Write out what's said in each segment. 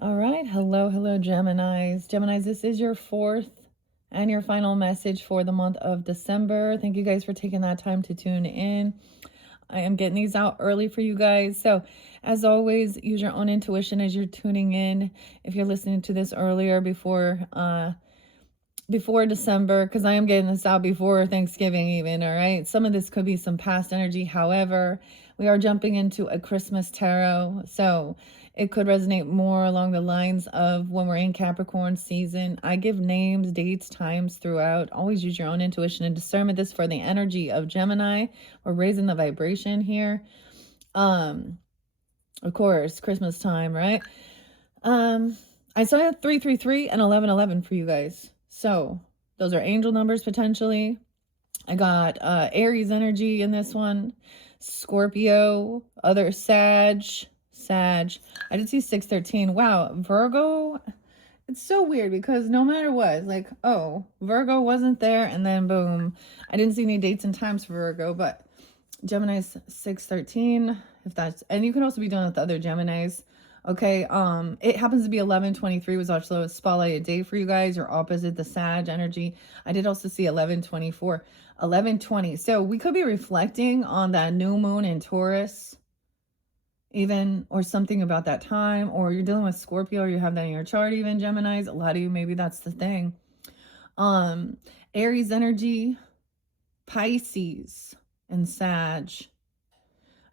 All right. Hello, Geminis. Geminis, this is your fourth and your final message for the month of December. Thank you guys for taking that time to tune in. I am getting these out early for you guys. So, as always, use your own intuition as you're tuning in. If you're listening to this earlier before December, because I am getting this out before Thanksgiving even, all right? Some of this could be some past energy. However, we are jumping into a Christmas tarot, so it could resonate more along the lines of when we're in Capricorn season. I give names, dates, times throughout. Always use your own intuition and discernment. This for the energy of Gemini. We're raising the vibration here. Of course, Christmas time, right? I still have 333 and 1111 for you guys. So those are angel numbers potentially. I got Aries energy in this one, Scorpio, other Sag. I did see 613. Wow, Virgo. It's so weird because no matter what, like, oh, Virgo wasn't there, and then boom, I didn't see any dates and times for Virgo, but Gemini's 613. If that's, and you can also be doing with the other Geminis. Okay, it happens to be 1123 was also a spotlighted day for you guys. You're opposite the Sag energy. I did also see 1124, 1120. So we could be reflecting on that new moon in Taurus, even, or something about that time, or you're dealing with Scorpio, or you have that in your chart, even Geminis. A lot of you, maybe that's the thing. Aries energy, Pisces, and Sag.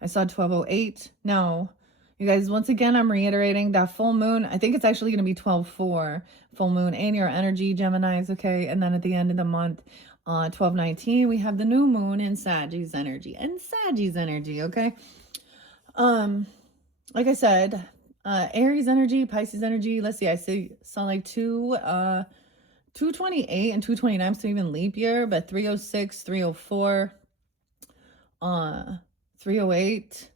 I saw 1208. Now, you guys, once again, I'm reiterating that full moon. I think it's actually going to be 12/4 full moon and your energy, Geminis, okay? And then at the end of the month, 12/19, we have the new moon in Sagittarius energy. And Sagittarius energy, okay? Like I said, Aries energy, Pisces energy. Let's see, I saw like 228 and 229, so even leap year, but 306, 304, 308.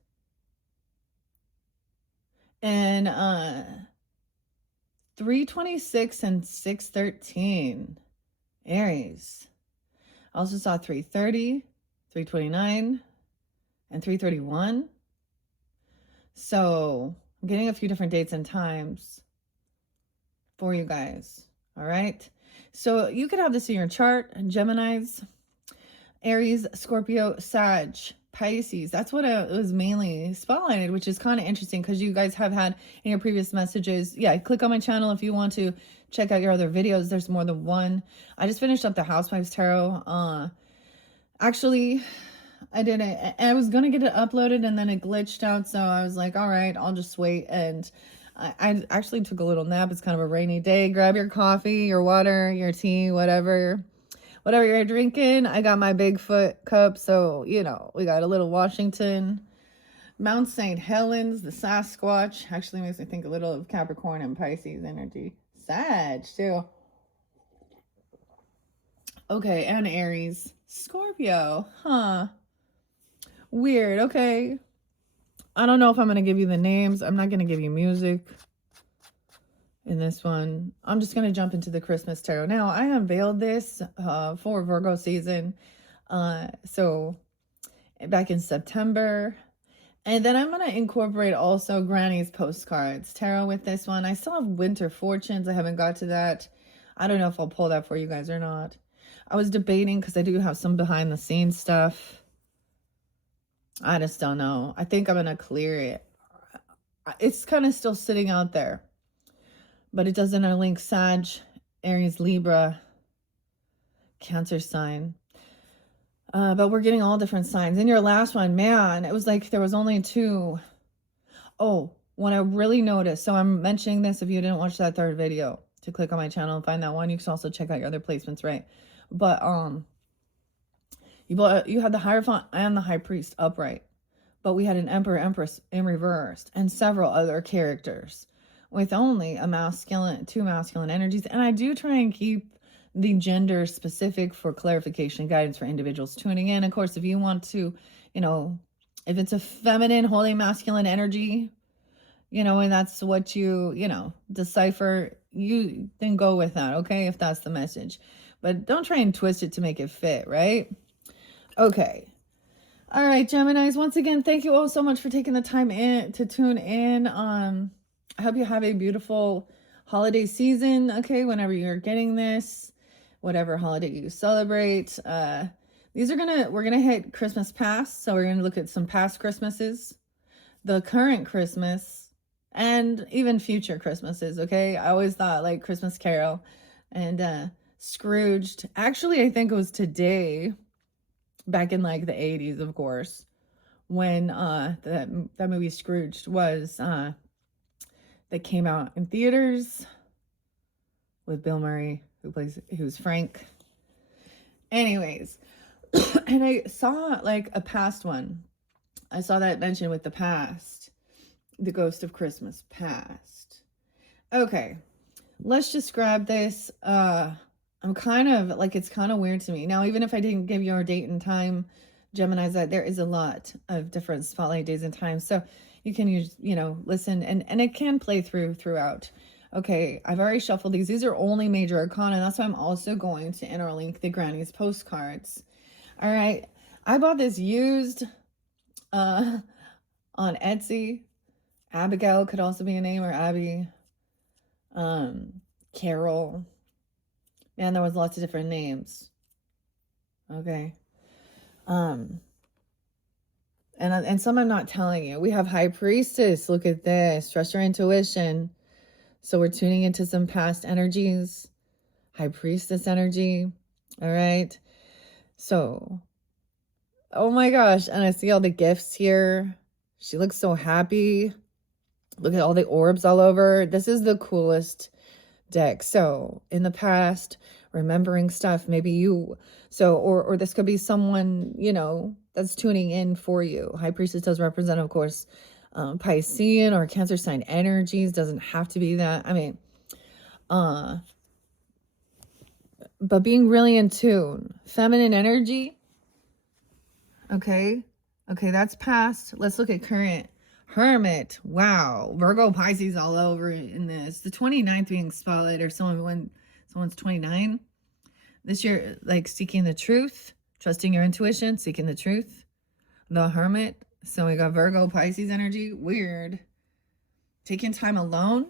And 326 and 613, Aries. I also saw 330, 329, and 331. So I'm getting a few different dates and times for you guys. All right. So you could have this in your chart, Geminis, Aries, Scorpio, Sag, Pisces. That's what it was mainly spotlighted, which is kind of interesting because you guys have had in your previous messages. Yeah, click on my channel if you want to check out your other videos. There's more than one. I just finished up the Housewives Tarot. Actually, I didn't. I was going to get it uploaded and then it glitched out. So I was like, all right, I'll just wait. And I actually took a little nap. It's kind of a rainy day. Grab your coffee, your water, your tea, whatever you're drinking. I got my Bigfoot cup, so you know we got a little Washington, Mount St. Helens, the Sasquatch. Actually makes me think a little of Capricorn and Pisces energy. Sag too. Okay, and Aries, Scorpio. Huh. Weird. Okay. I don't know if I'm gonna give you the names. I'm not gonna give you music in this one. I'm just going to jump into the Christmas tarot. Now, I unveiled this for Virgo season. So back in September. And then I'm going to incorporate also Granny's Postcards tarot with this one. I still have Winter Fortunes. I haven't got to that. I don't know if I'll pull that for you guys or not. I was debating because I do have some behind the scenes stuff. I just don't know. I think I'm going to clear it. It's kind of still sitting out there. But it does interlink Sag, Aries, Libra, Cancer sign. But we're getting all different signs. In your last one, man, it was like there was only two. Oh, when I really noticed, so I'm mentioning this if you didn't watch that third video, to click on my channel and find that one. You can also check out your other placements, right? But you had the Hierophant and the High Priest upright. But we had an Emperor, Empress in reversed, and several other characters with only two masculine energies. And I do try and keep the gender specific for clarification guidance for individuals tuning in. Of course, if you want to, if it's a feminine, holy masculine energy, and that's what you decipher, you then go with that, okay, if that's the message. But don't try and twist it to make it fit, right? Okay. All right, Geminis, once again, thank you all so much for taking the time to tune in. I hope you have a beautiful holiday season, okay, whenever you're getting this, whatever holiday you celebrate. We're gonna hit Christmas past, so we're gonna look at some past Christmases, the current Christmas, and even future Christmases, okay? I always thought like Christmas Carol and Scrooged. Actually, I think it was today, back in like the 80s, of course, when that movie Scrooged was that came out in theaters with Bill Murray, who's Frank. Anyways, and I saw like a past one. I saw that mentioned with the past, the ghost of Christmas past. Okay, let's just grab this. I'm kind of like, it's kind of weird to me. Now, even if I didn't give your date and time, Gemini's, that there is a lot of different spotlight days and times. So you can use, listen, and it can play throughout. Okay, I've already shuffled these. These are only major arcana. And that's why I'm also going to interlink the Granny's postcards. All right. I bought this used on Etsy. Abigail could also be a name, or Abby. Carol. Man, there was lots of different names. Okay. And some I'm not telling you. We have High Priestess. Look at this. Trust your intuition. So we're tuning into some past energies. High Priestess energy. All right. So, oh my gosh. And I see all the gifts here. She looks so happy. Look at all the orbs all over. This is the coolest deck. So in the past, remembering stuff, maybe you, or this could be someone, that's tuning in for you. High Priestess does represent, of course, Piscean or Cancer sign energies. Doesn't have to be that. I mean, but being really in tune. Feminine energy. Okay, that's past. Let's look at current. Hermit. Wow. Virgo, Pisces all over in this. The 29th being spotlight, or someone's 29. This year, like seeking the truth, trusting your intuition, seeking the truth. The Hermit. So we got Virgo, Pisces energy. Weird. Taking time alone.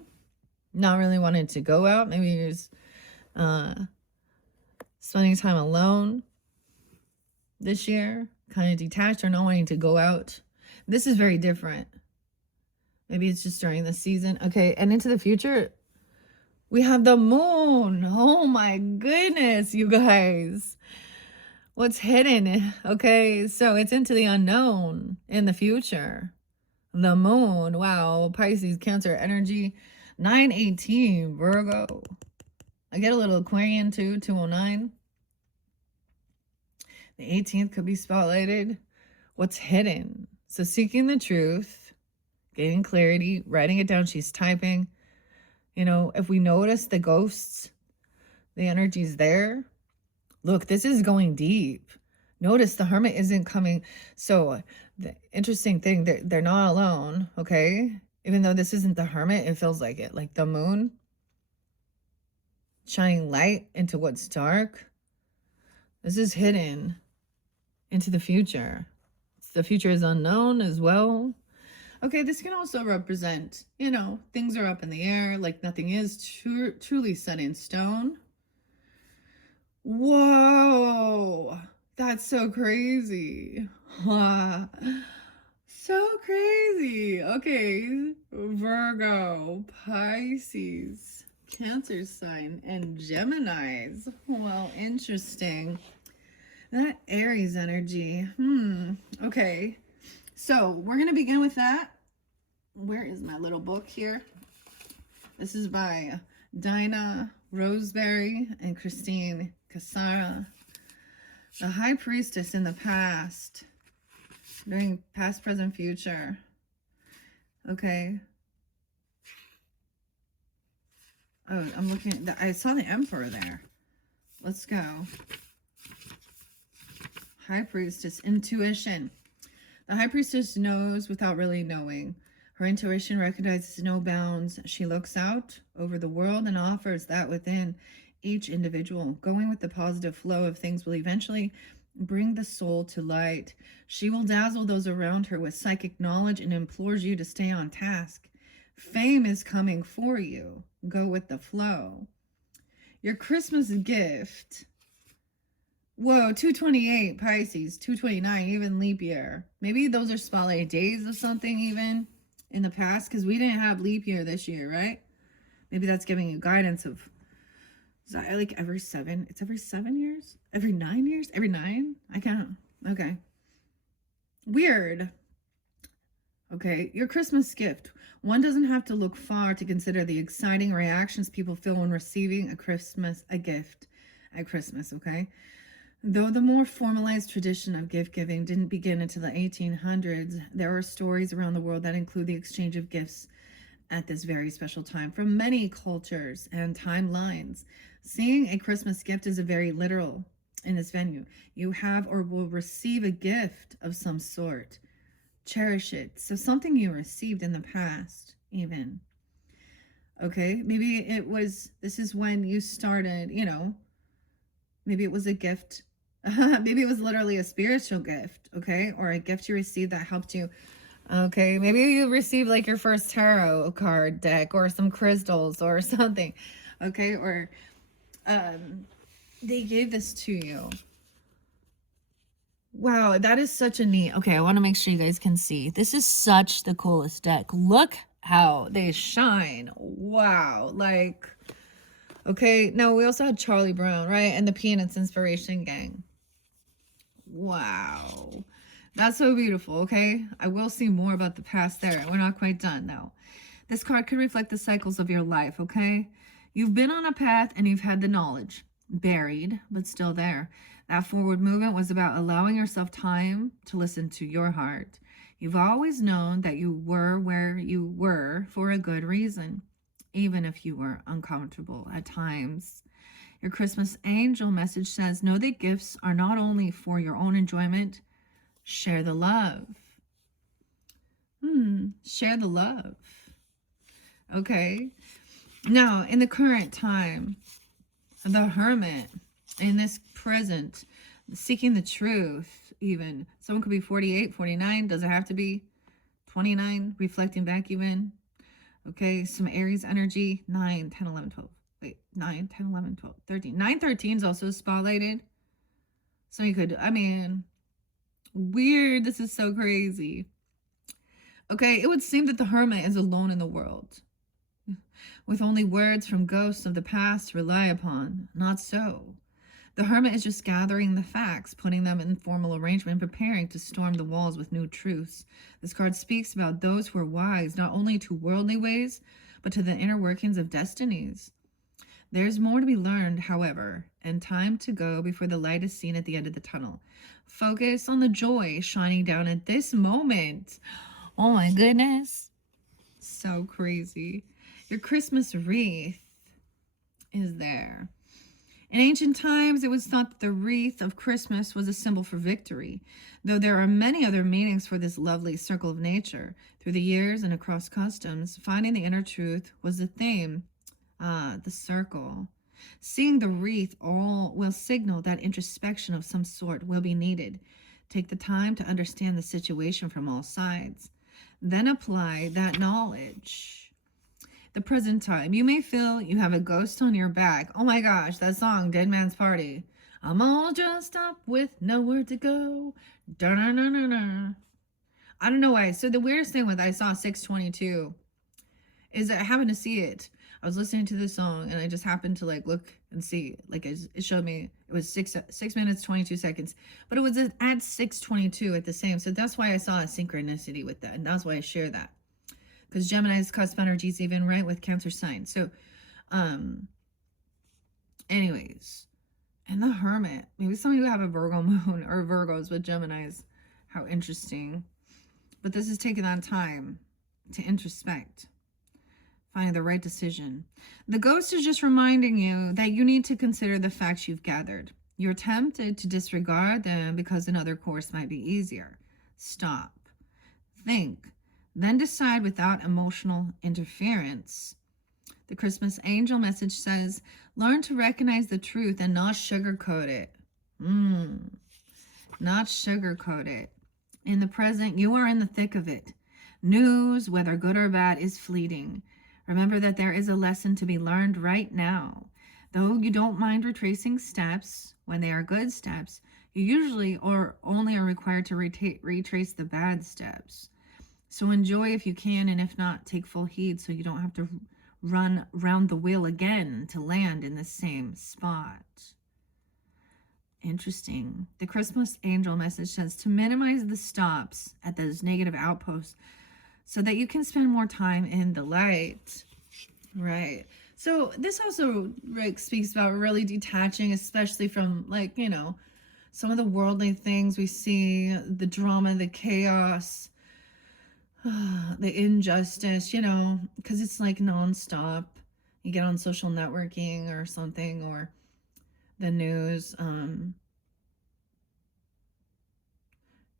Not really wanting to go out. Maybe you're just spending time alone this year. Kind of detached or not wanting to go out. This is very different. Maybe it's just during the season. Okay, and into the future, we have the moon. Oh my goodness, you guys. What's hidden? Okay, so it's into the unknown in the future. The moon. Wow, Pisces, Cancer energy. 918, Virgo. I get a little Aquarian too, 209. The 18th could be spotlighted. What's hidden? So seeking the truth. Getting clarity, writing it down. She's typing. If we notice the ghosts, the energy's there. Look, this is going deep. Notice the Hermit isn't coming. So the interesting thing, they're not alone, okay? Even though this isn't the Hermit, it feels like it. Like the moon shining light into what's dark. This is hidden into the future. The future is unknown as well. Okay, this can also represent, things are up in the air, like nothing is truly set in stone. Whoa, that's so crazy. So crazy. Okay, Virgo, Pisces, Cancer sign, and Geminis. Well, interesting. That Aries energy. Okay. So we're going to begin with that. Where is my little book here? This is by Dinah Roseberry and Christine Casara. The High Priestess in the past. During past, present, future. Okay. Oh, I'm looking. I saw the Emperor there. Let's go. High Priestess, intuition. The High Priestess knows without really knowing. Her intuition recognizes no bounds. She looks out over the world and offers that within each individual. Going with the positive flow of things will eventually bring the soul to light. She will dazzle those around her with psychic knowledge and implores you to stay on task. Fame is coming for you. Go with the flow. Your Christmas gift. Whoa, 228 Pisces, 229, even leap year. Maybe those are spotlight days of something even in the past, because we didn't have leap year this year, right? Maybe that's giving you guidance of, is that like every 7? It's every 7 years? Every 9 years? Every 9? I can't. Okay. Weird. Okay, your Christmas gift. One doesn't have to look far to consider the exciting reactions people feel when receiving a gift at Christmas, okay? Though the more formalized tradition of gift giving didn't begin until the 1800s, there are stories around the world that include the exchange of gifts at this very special time from many cultures and timelines. Seeing a Christmas gift is a very literal in this venue. You have or will receive a gift of some sort. Cherish it. So something you received in the past, even. Okay, maybe this is when you started, maybe it was a gift. Maybe it was literally a spiritual gift, okay? Or a gift you received that helped you. Okay, maybe you received like your first tarot card deck or some crystals or something, okay? Or they gave this to you. Wow, that is such a neat. Okay, I want to make sure you guys can see. This is such the coolest deck. Look how they shine. Wow, like, okay. Now we also had Charlie Brown, right? And the Peanuts Inspiration Gang. Wow. That's so beautiful, okay? I will see more about the past there. We're not quite done, though. This card could reflect the cycles of your life, okay? You've been on a path and you've had the knowledge. Buried, but still there. That forward movement was about allowing yourself time to listen to your heart. You've always known that you were where you were for a good reason, even if you were uncomfortable at times. Your Christmas angel message says, know that gifts are not only for your own enjoyment. Share the love. Share the love. Okay. Now, in the current time, the Hermit, in this present, seeking the truth, even. Someone could be 48, 49. Does it have to be 29? Reflecting back even. Okay. Some Aries energy. 9, 10, 11, 12. Wait, 9, 10, 11, 12, 13. 9, 13 is also spotlighted. So you could, weird. This is so crazy. Okay, it would seem that the Hermit is alone in the world, with only words from ghosts of the past to rely upon. Not so. The Hermit is just gathering the facts, putting them in formal arrangement, preparing to storm the walls with new truths. This card speaks about those who are wise, not only to worldly ways, but to the inner workings of destinies. There's more to be learned, however, and time to go before the light is seen at the end of the tunnel. Focus on the joy shining down at this moment. Oh my goodness. So crazy. Your Christmas wreath is there. In ancient times, it was thought that the wreath of Christmas was a symbol for victory, though there are many other meanings for this lovely circle of nature. Through the years and across customs, finding the inner truth was the theme. The circle. Seeing the wreath all will signal that introspection of some sort will be needed. Take the time to understand the situation from all sides. Then apply that knowledge. The present time. You may feel you have a ghost on your back. Oh my gosh, that song, Dead Man's Party. I'm all dressed up with nowhere to go. Da-na-na-na-na. I don't know why. So the weirdest thing with I saw 622 is that I happened to see it. I was listening to this song and I just happened to like look and see, like it showed me it was 6 minutes 22 seconds, but it was at 6:22 at the same. So that's why I saw a synchronicity with that, and that's why I share that, because Gemini's cusp energy is even right with Cancer sign. So, anyways, and the Hermit. Maybe some of you have a Virgo moon or Virgos with Geminis. How interesting! But this is taking on time to introspect. Finding the right decision. The ghost is just reminding you that you need to consider the facts you've gathered. You're tempted to disregard them because another course might be easier. Stop. Think. Then decide without emotional interference. The Christmas angel message says, learn to recognize the truth and not sugarcoat it. Not sugarcoat it. In the present, you are in the thick of it. News, whether good or bad, is fleeting. Remember that there is a lesson to be learned right now. Though you don't mind retracing steps when they are good steps, you usually or only are required to retrace the bad steps. So enjoy if you can, and if not, take full heed so you don't have to run round the wheel again to land in the same spot. Interesting. The Christmas angel message says to minimize the stops at those negative outposts so that you can spend more time in the light. Right. So this also, Rick, speaks about really detaching, especially from, like, you know, some of the worldly things we see, the drama, the chaos, the injustice, you know, because it's like nonstop. You get on social networking or something, or the news.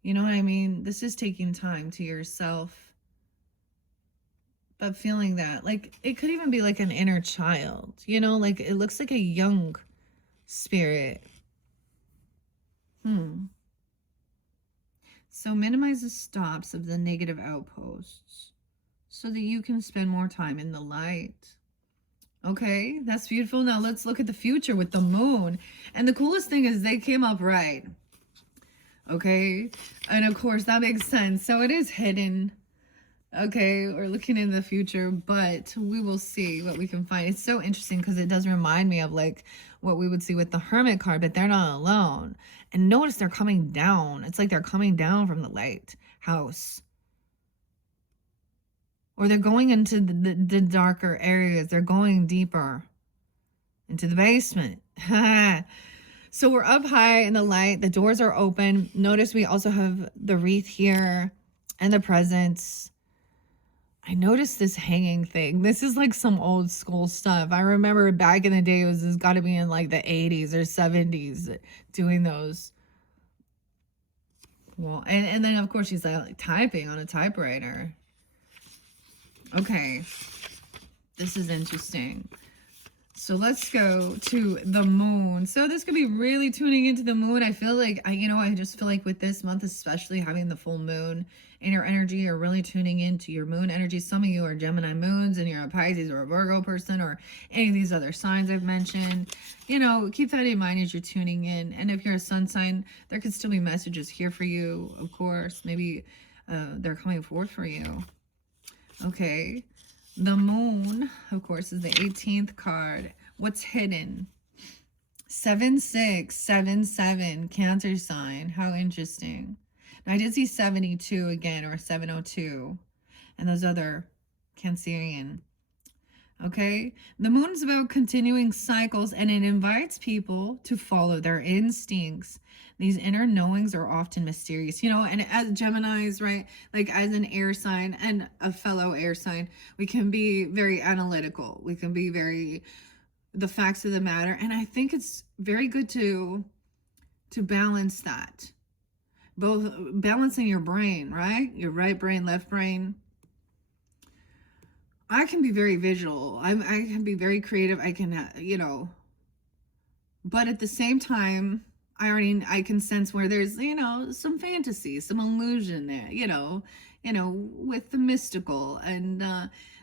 You know what I mean? This is taking time to yourself, but feeling that, like, it could even be like an inner child, you know, like it looks like a young spirit. So minimize the stops of the negative outposts so that you can spend more time in the light. Okay, that's beautiful. Now let's look at the future with the moon. And the coolest thing is they came up right. Okay, and of course that makes sense. So it is hidden. Okay, we're looking in the future, but we will see what we can find. It's so interesting because it does remind me of like what we would see with the Hermit card, but they're not alone. And notice they're coming down. It's like they're coming down from the lighthouse. Or they're going into the darker areas. They're going deeper into the basement. So we're up high in the light. The doors are open. Notice we also have the wreath here and the presents. I noticed this hanging thing. This is like some old school stuff. I remember back in the day, it was got to be in like the 80s or 70s doing those. Well, and then of course she's like typing on a typewriter. Okay, this is interesting. So let's go to the moon. So this could be really tuning into the moon. I feel like, I just feel like with this month, especially having the full moon in your energy, you're really tuning into your moon energy. Some of you are Gemini moons and you're a Pisces or a Virgo person or any of these other signs I've mentioned. Keep that in mind as you're tuning in. And if you're a sun sign, there could still be messages here for you, of course. Maybe they're coming forth for you. Okay. The moon, of course, is the 18th card. What's hidden? 7677, Cancer sign. How interesting. Now, I did see 72 again, or 702, and those other Cancerian. Okay, the moon is about continuing cycles, and it invites people to follow their instincts. These inner knowings are often mysterious, and as Geminis, right, like as an air sign and a fellow air sign, we can be very analytical. We can be very the facts of the matter. And I think it's very good to balance that, both balancing your brain, right? Your right brain, left brain. I can be very visual. I can be very creative. I can, but at the same time, I can sense where there's, some fantasy, some illusion there, with the mystical and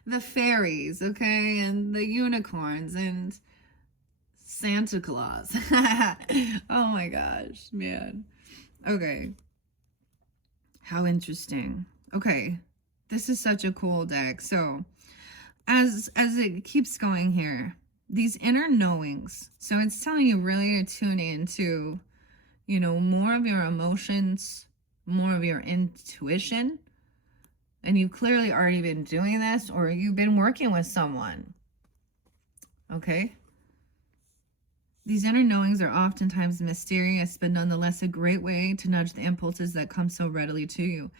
the fairies, okay, and the unicorns and Santa Claus. Oh my gosh, man. Okay. How interesting. Okay. This is such a cool deck. So, as it keeps going here, these inner knowings, so it's telling you really to tune into more of your emotions, more of your intuition, and you've clearly already been doing this, or you've been working with someone. Okay, these inner knowings are oftentimes mysterious, but nonetheless a great way to nudge the impulses that come so readily to you.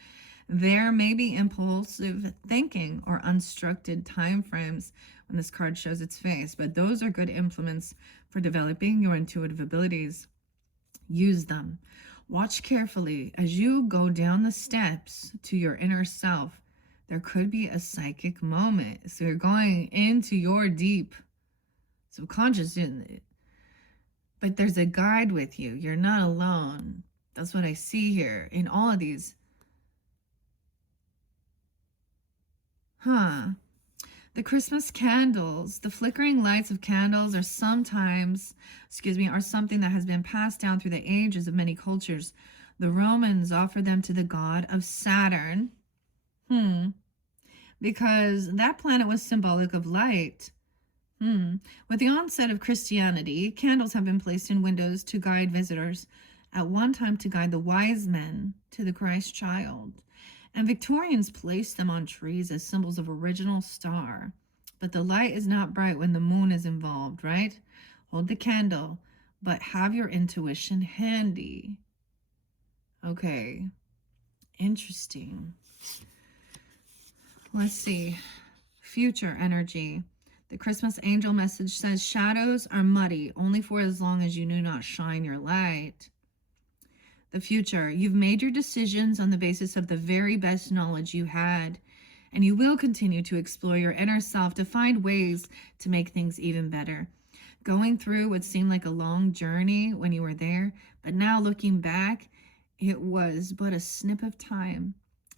There may be impulsive thinking or unstructured time frames when this card shows its face, but those are good implements for developing your intuitive abilities. Use them. Watch carefully as you go down the steps to your inner self. There could be a psychic moment. So you're going into your deep subconscious, but there's a guide with you. You're not alone. That's what I see here in all of these Huh. The Christmas candles, the flickering lights of candles are sometimes, are something that has been passed down through the ages of many cultures. The Romans offered them to the god of Saturn. Because that planet was symbolic of light. With the onset of Christianity, candles have been placed in windows to guide visitors, at one time to guide the wise men to the Christ child. And Victorians placed them on trees as symbols of original star. But the light is not bright when the moon is involved, right? Hold the candle, but have your intuition handy. Okay, interesting. Let's see. Future energy. The Christmas angel message says, shadows are muddy only for as long as you do not shine your light. The future. You've made your decisions on the basis of the very best knowledge you had, and you will continue to explore your inner self to find ways to make things even better. Going through what seemed like a long journey when you were there, but now looking back, it was but a snip of time.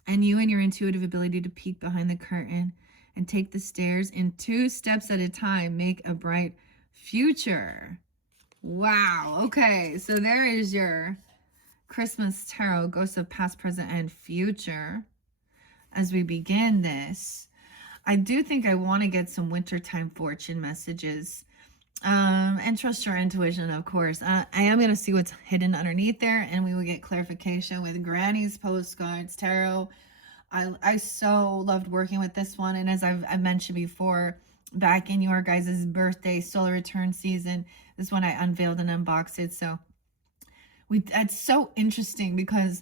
And you and your intuitive ability to peek behind the curtain and take the stairs in 2 steps at a time make a bright future. Wow. Okay, so there is your Christmas tarot, ghosts of past, present, and future. As we begin this, I do think I want to get some wintertime fortune messages. And trust your intuition, of course. I am going to see what's hidden underneath there, and we will get clarification with Granny's Postcards Tarot. I so loved working with this one, and as I've mentioned before, back in your guys' birthday solar return season, this one I unveiled and unboxed it. So that's so interesting because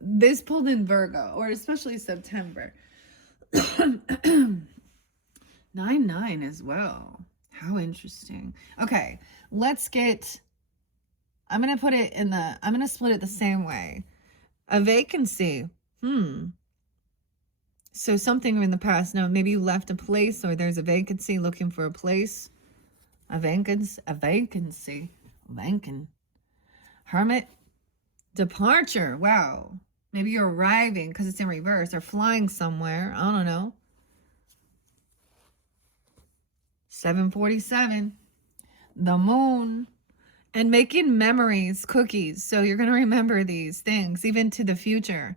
this pulled in Virgo, or especially September. 9-9 as well. How interesting. Okay, let's get, I'm going to put it in the, I'm going to split it the same way. A vacancy. So something in the past. No, maybe you left a place, or there's a vacancy, looking for a place. A vacancy. Hermit. Departure. Wow. Maybe you're arriving because it's in reverse, or flying somewhere. I don't know. 747. The moon. And making memories, cookies. So you're going to remember these things, even to the future.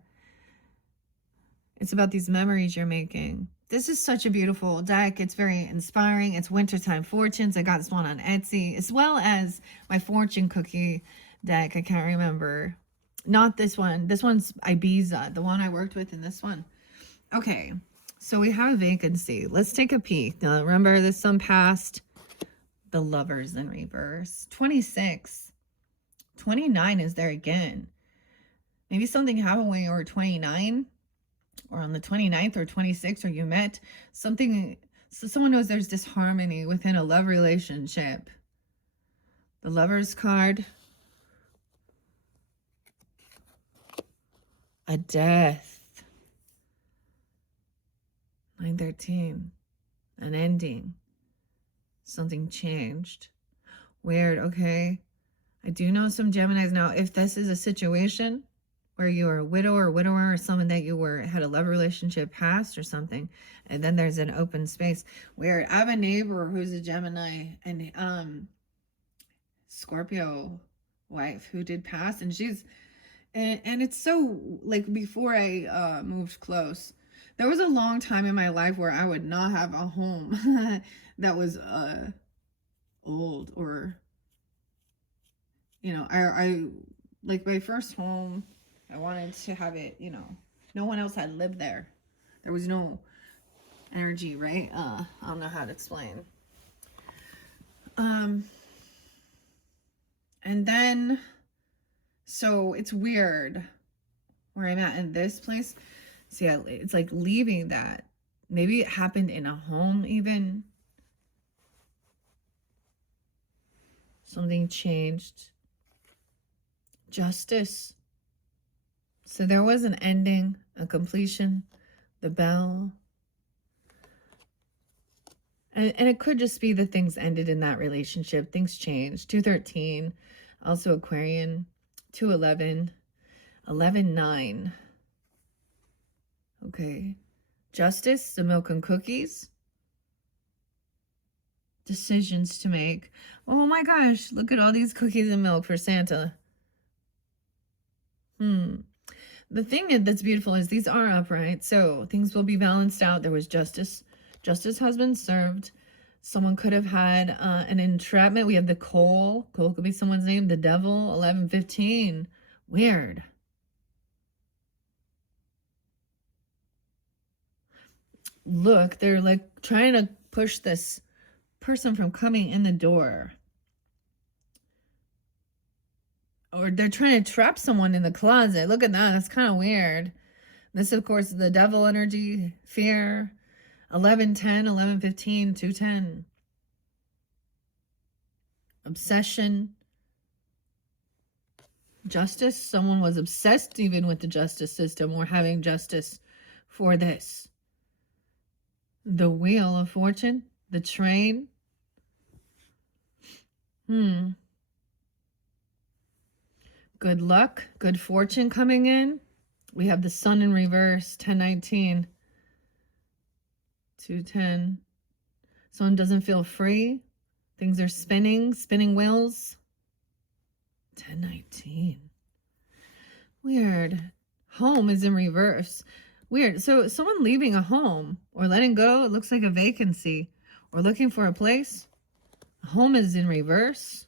It's about these memories you're making. This is such a beautiful deck. It's very inspiring. It's Wintertime Fortunes. I got this one on Etsy, as well as my fortune cookie deck. I can't remember. Not this one. This one's Ibiza, the one I worked with in this one. Okay, so we have a vacancy. Let's take a peek. Now, remember, this some past. The Lovers in reverse. 26. 29 is there again. Maybe something happened when you were 29. Or on the 29th or 26th, or you met something, so someone knows there's disharmony within a love relationship. The Lover's card. A death. 9-13. An ending. Something changed. Weird, okay. I do know some Geminis now. If this is a situation where you are a widow or widower, or someone that you had a love relationship past or something, and then there's an open space. Where I have a neighbor who's a Gemini and Scorpio wife who did pass, and she's and it's so, like, before I moved close, there was a long time in my life where I would not have a home that was old, or I like my first home. I wanted to have it, no one else had lived there. There was no energy, right? I don't know how to explain. And then, so it's weird where I'm at in this place. See, it's like leaving that. Maybe it happened in a home even. Something changed. Justice. So there was an ending, a completion, the bell. And it could just be that things ended in that relationship. Things changed. 213, also Aquarian. 211, 11-9. Okay. Justice, the milk and cookies. Decisions to make. Oh my gosh, look at all these cookies and milk for Santa. The thing that's beautiful is these are upright, so things will be balanced out. There was justice. Justice has been served. Someone could have had an entrapment. We have the coal. Coal could be someone's name. The devil, 1115. Weird. Look, they're like trying to push this person from coming in the door. Or they're trying to trap someone in the closet. Look at that. That's kind of weird. This, of course, is the devil energy, fear. 1110, 1115, 210. Obsession. Justice. Someone was obsessed even with the justice system or having justice for this. The wheel of fortune. The train. Good luck, good fortune coming in. We have the sun in reverse, 1019, 210. Someone doesn't feel free. Things are spinning wheels. 1019. Weird. Home is in reverse. Weird. So someone leaving a home or letting go, it looks like a vacancy, or looking for a place. Home is in reverse.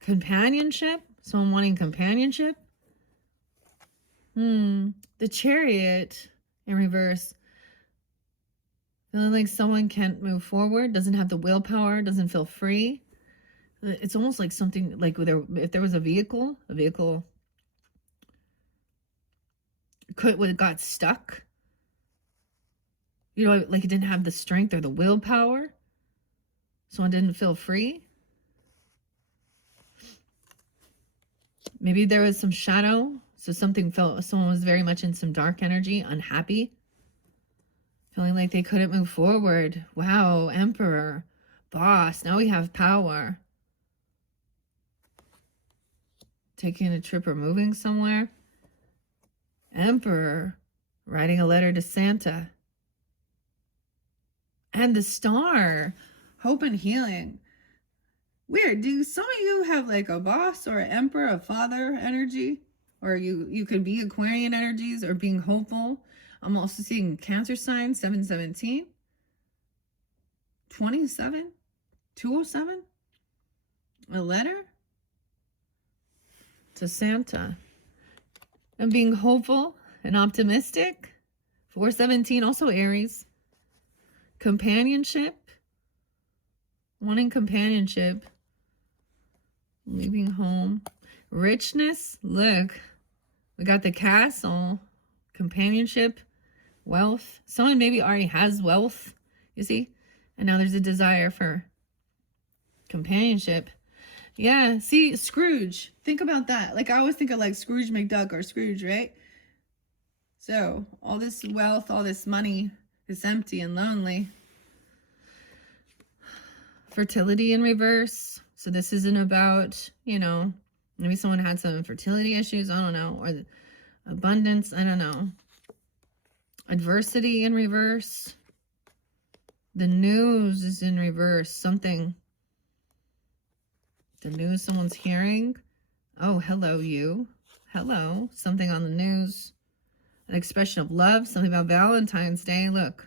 Companionship. Someone wanting companionship. The Chariot in reverse. Feeling like someone can't move forward, doesn't have the willpower, doesn't feel free. It's almost like something like if there was a vehicle got stuck. You know, like it didn't have the strength or the willpower. Someone didn't feel free. Maybe there was some shadow. So someone was very much in some dark energy, unhappy. Feeling like they couldn't move forward. Wow, Emperor, boss. Now we have power. Taking a trip or moving somewhere. Emperor, writing a letter to Santa. And the Star, hope and healing. Weird. Do some of you have like a boss or an emperor, a father energy? Or you could be Aquarian energies or being hopeful. I'm also seeing Cancer sign, 717. 27. 207. A letter to Santa. And being hopeful and optimistic. 417, also Aries. Companionship. Wanting companionship. Leaving home. Richness. Look. We got the castle. Companionship. Wealth. Someone maybe already has wealth. You see? And now there's a desire for companionship. Yeah. See, Scrooge. Think about that. Like I always think of like Scrooge McDuck or Scrooge, right? So all this wealth, all this money is empty and lonely. Fertility in reverse. So this isn't about, you know, maybe someone had some fertility issues. I don't know. Or abundance. I don't know. Adversity in reverse. The news is in reverse. Something. The news someone's hearing. Oh, hello, you. Hello. Something on the news. An expression of love. Something about Valentine's Day. Look.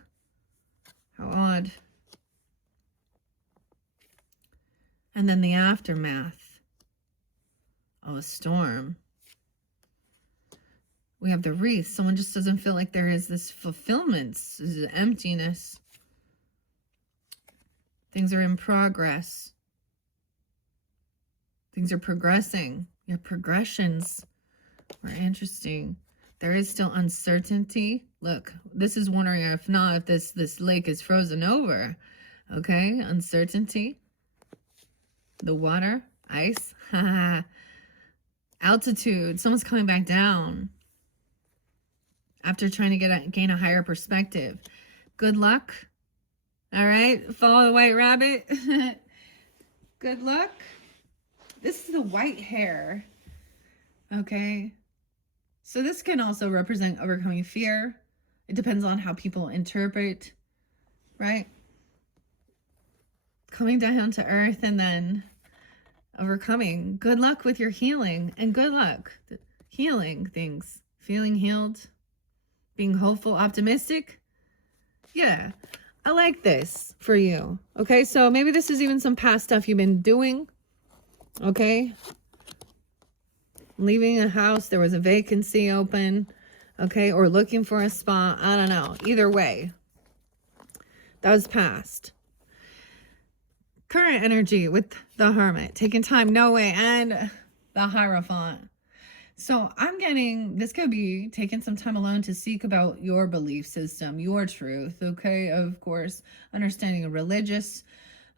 How odd. And then the aftermath of a storm. We have the wreath. Someone just doesn't feel like there is this fulfillment. This is emptiness. Things are in progress. Things are progressing. Your progressions are interesting. There is still uncertainty. Look, this is wondering if not, if this lake is frozen over. Okay, uncertainty. The water, ice, altitude. Someone's coming back down after trying to gain a higher perspective. Good luck. All right, follow the white rabbit. Good luck. This is the white hair. Okay, so this can also represent overcoming fear, It depends on how people interpret, right? Coming down to earth and then overcoming. Good luck with your healing, and good luck healing things. Feeling healed, being hopeful, optimistic. Yeah, I like this for you. Okay, so maybe this is even some past stuff you've been doing. Okay. Leaving a house, there was a vacancy open. Okay, or looking for a spot. I don't know. Either way, that was past. Current energy with the Hermit, taking time, no way, and the Hierophant. So I'm getting, this could be taking some time alone to seek about your belief system, your truth, okay? Of course, understanding a religious,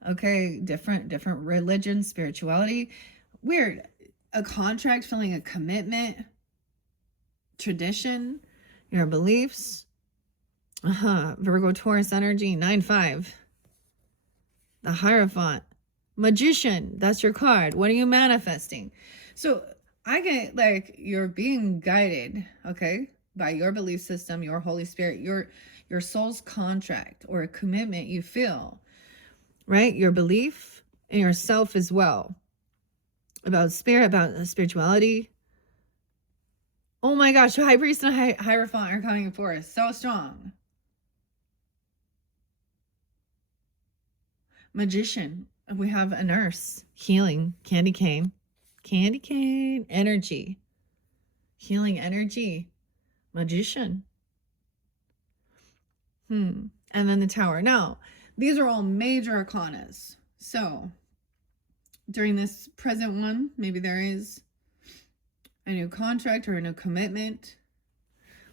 okay, different religion, spirituality. Weird. A contract, feeling a commitment, tradition, your beliefs. Virgo, Taurus energy, 9-5. The Hierophant. Magician, that's your card. What are you manifesting? So I get like you're being guided, okay, by your belief system, your Holy Spirit, your soul's contract or a commitment you feel, right? Your belief in yourself as well. About spirit, about spirituality. Oh my gosh, High Priest and Hierophant are coming forth. So strong. Magician. We have a nurse. Healing. Candy cane. Candy cane. Energy. Healing energy. Magician. And then the Tower. Now, these are all major arcanas. So, during this present one, maybe there is a new contract or a new commitment.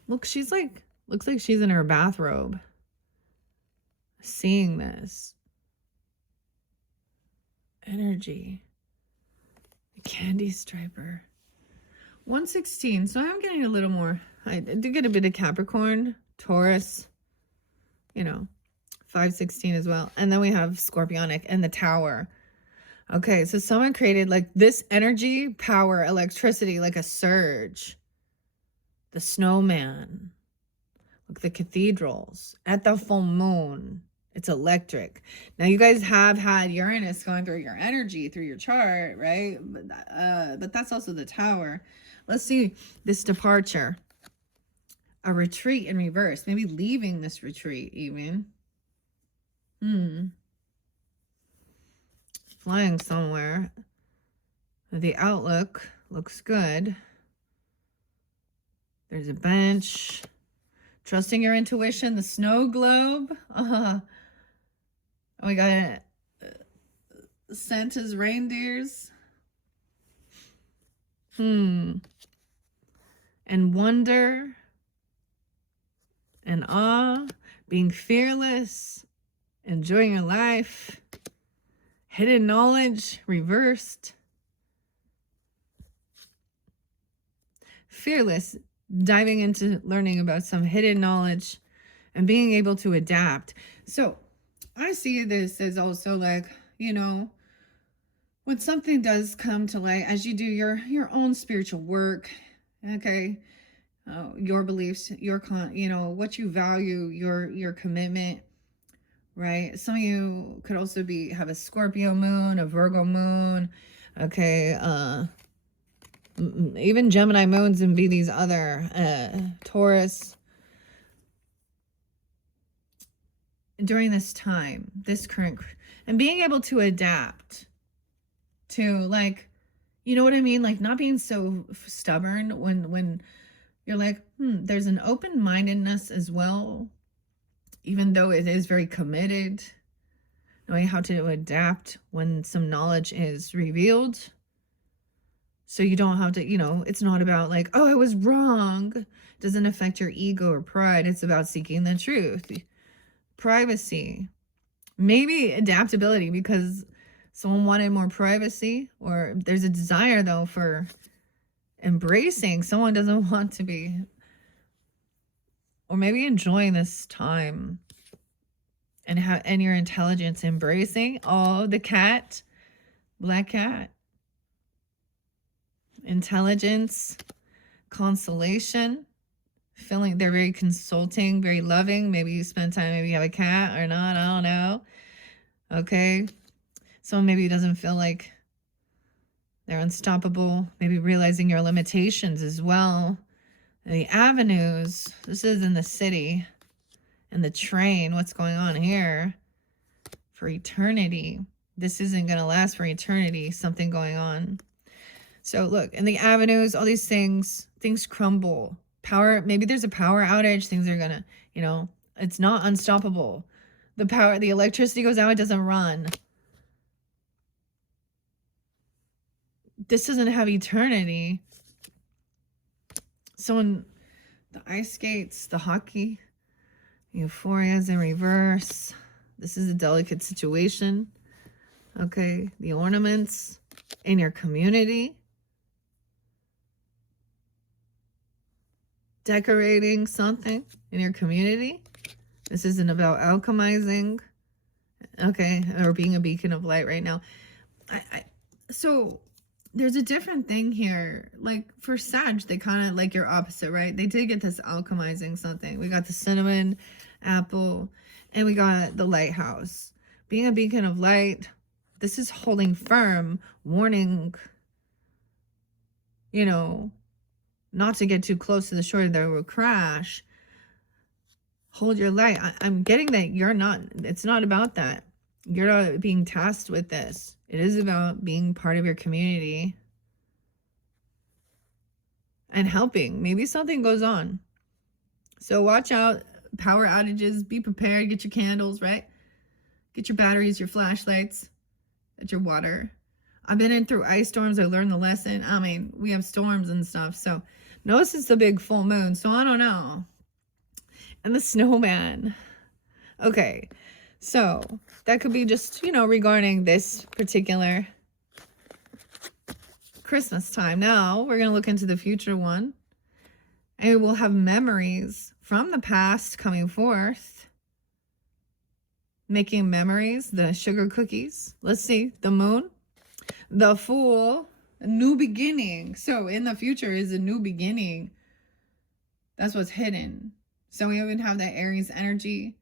Look, she's like, looks like she's in her bathrobe. Seeing this. Energy. Candy striper. 116. So I'm getting a little more. I did get a bit of Capricorn, Taurus, 516 as well. And then we have Scorpionic and the Tower. Okay, so someone created like this energy, power, electricity, like a surge. The snowman. Look, the cathedrals. At the full moon. It's electric. Now, you guys have had Uranus going through your energy, through your chart, right? But that's also the Tower. Let's see this departure. A retreat in reverse. Maybe leaving this retreat even. Flying somewhere. The outlook looks good. There's a bench. Trusting your intuition. The snow globe. We got Santa's reindeers. And wonder and awe, being fearless, enjoying your life, hidden knowledge reversed, fearless, diving into learning about some hidden knowledge and being able to adapt. So I see this as also like, when something does come to light, as you do your own spiritual work, okay, your beliefs, your what you value, your commitment, right? Some of you could also have a Scorpio moon, a Virgo moon, okay, even Gemini moons and be these other Taurus. During this time, this current, and being able to adapt to, like, you know what I mean? Like, not being so stubborn when you're like, there's an open-mindedness as well, even though it is very committed, knowing how to adapt when some knowledge is revealed. So you don't have to, it's not about like, oh, I was wrong. It doesn't affect your ego or pride. It's about seeking the truth. Privacy. Maybe adaptability because someone wanted more privacy, or there's a desire though for embracing. Someone doesn't want to be, or maybe enjoying this time and your intelligence, embracing. Oh, the cat, black cat. Intelligence, consolation, Feeling they're very consulting, very loving. Maybe you spend time, maybe you have a cat or not. I don't know. Okay. Someone maybe doesn't feel like they're unstoppable. Maybe realizing your limitations as well. The avenues. This is in the city. And the train. What's going on here? For eternity. This isn't going to last for eternity. Something going on. So look, in the avenues, all these things crumble. Power, maybe there's a power outage. Things are going to, you know, it's not unstoppable. The electricity goes out, it doesn't run. This doesn't have eternity. The ice skates, the hockey, Euphoria's in reverse. This is a delicate situation. Okay, the ornaments in your community. Decorating something in your community. This isn't about alchemizing. Okay, or being a beacon of light right now. So there's a different thing here. Like for Sag, they kind of like your opposite, right? They did get this alchemizing something. We got the cinnamon apple and we got the lighthouse. Being a beacon of light, this is holding firm, warning, you know, not to get too close to the shore, there will crash. Hold your light. I'm getting that you're not, it's not about that. You're not being tasked with this. It is about being part of your community and helping. Maybe something goes on. So watch out. Power outages. Be prepared. Get your candles, right? Get your batteries, your flashlights, get your water. I've been in through ice storms. I learned the lesson. I mean, we have storms and stuff. So notice it's the big full moon. So I don't know. And the snowman. Okay. So that could be just, you know, regarding this particular Christmas time. Now we're going to look into the future one. And we'll have memories from the past coming forth. Making memories. The sugar cookies. Let's see. The moon. The Fool. A new beginning. So in the future is a new beginning. That's what's hidden. So we even have that Aries energy.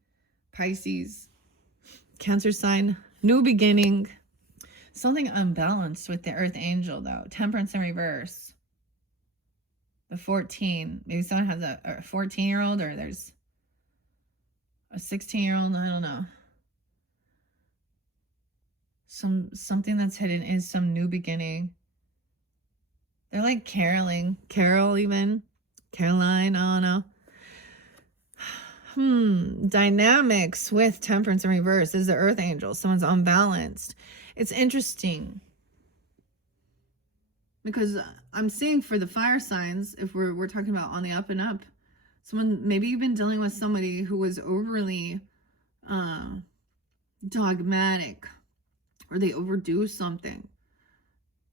Pisces. Cancer sign. New beginning. Something unbalanced with the Earth Angel though. Temperance in reverse. The 14. Maybe someone has a 14-year-old or there's a 16-year-old. I don't know. Something that's hidden is some new beginning. They're like caroling. Carol even. Caroline. I don't know. Dynamics with temperance in reverse. This is the Earth Angel. Someone's unbalanced. It's interesting. Because I'm seeing for the fire signs, if we're talking about on the up and up, someone, maybe you've been dealing with somebody who was overly dogmatic, or they overdo something,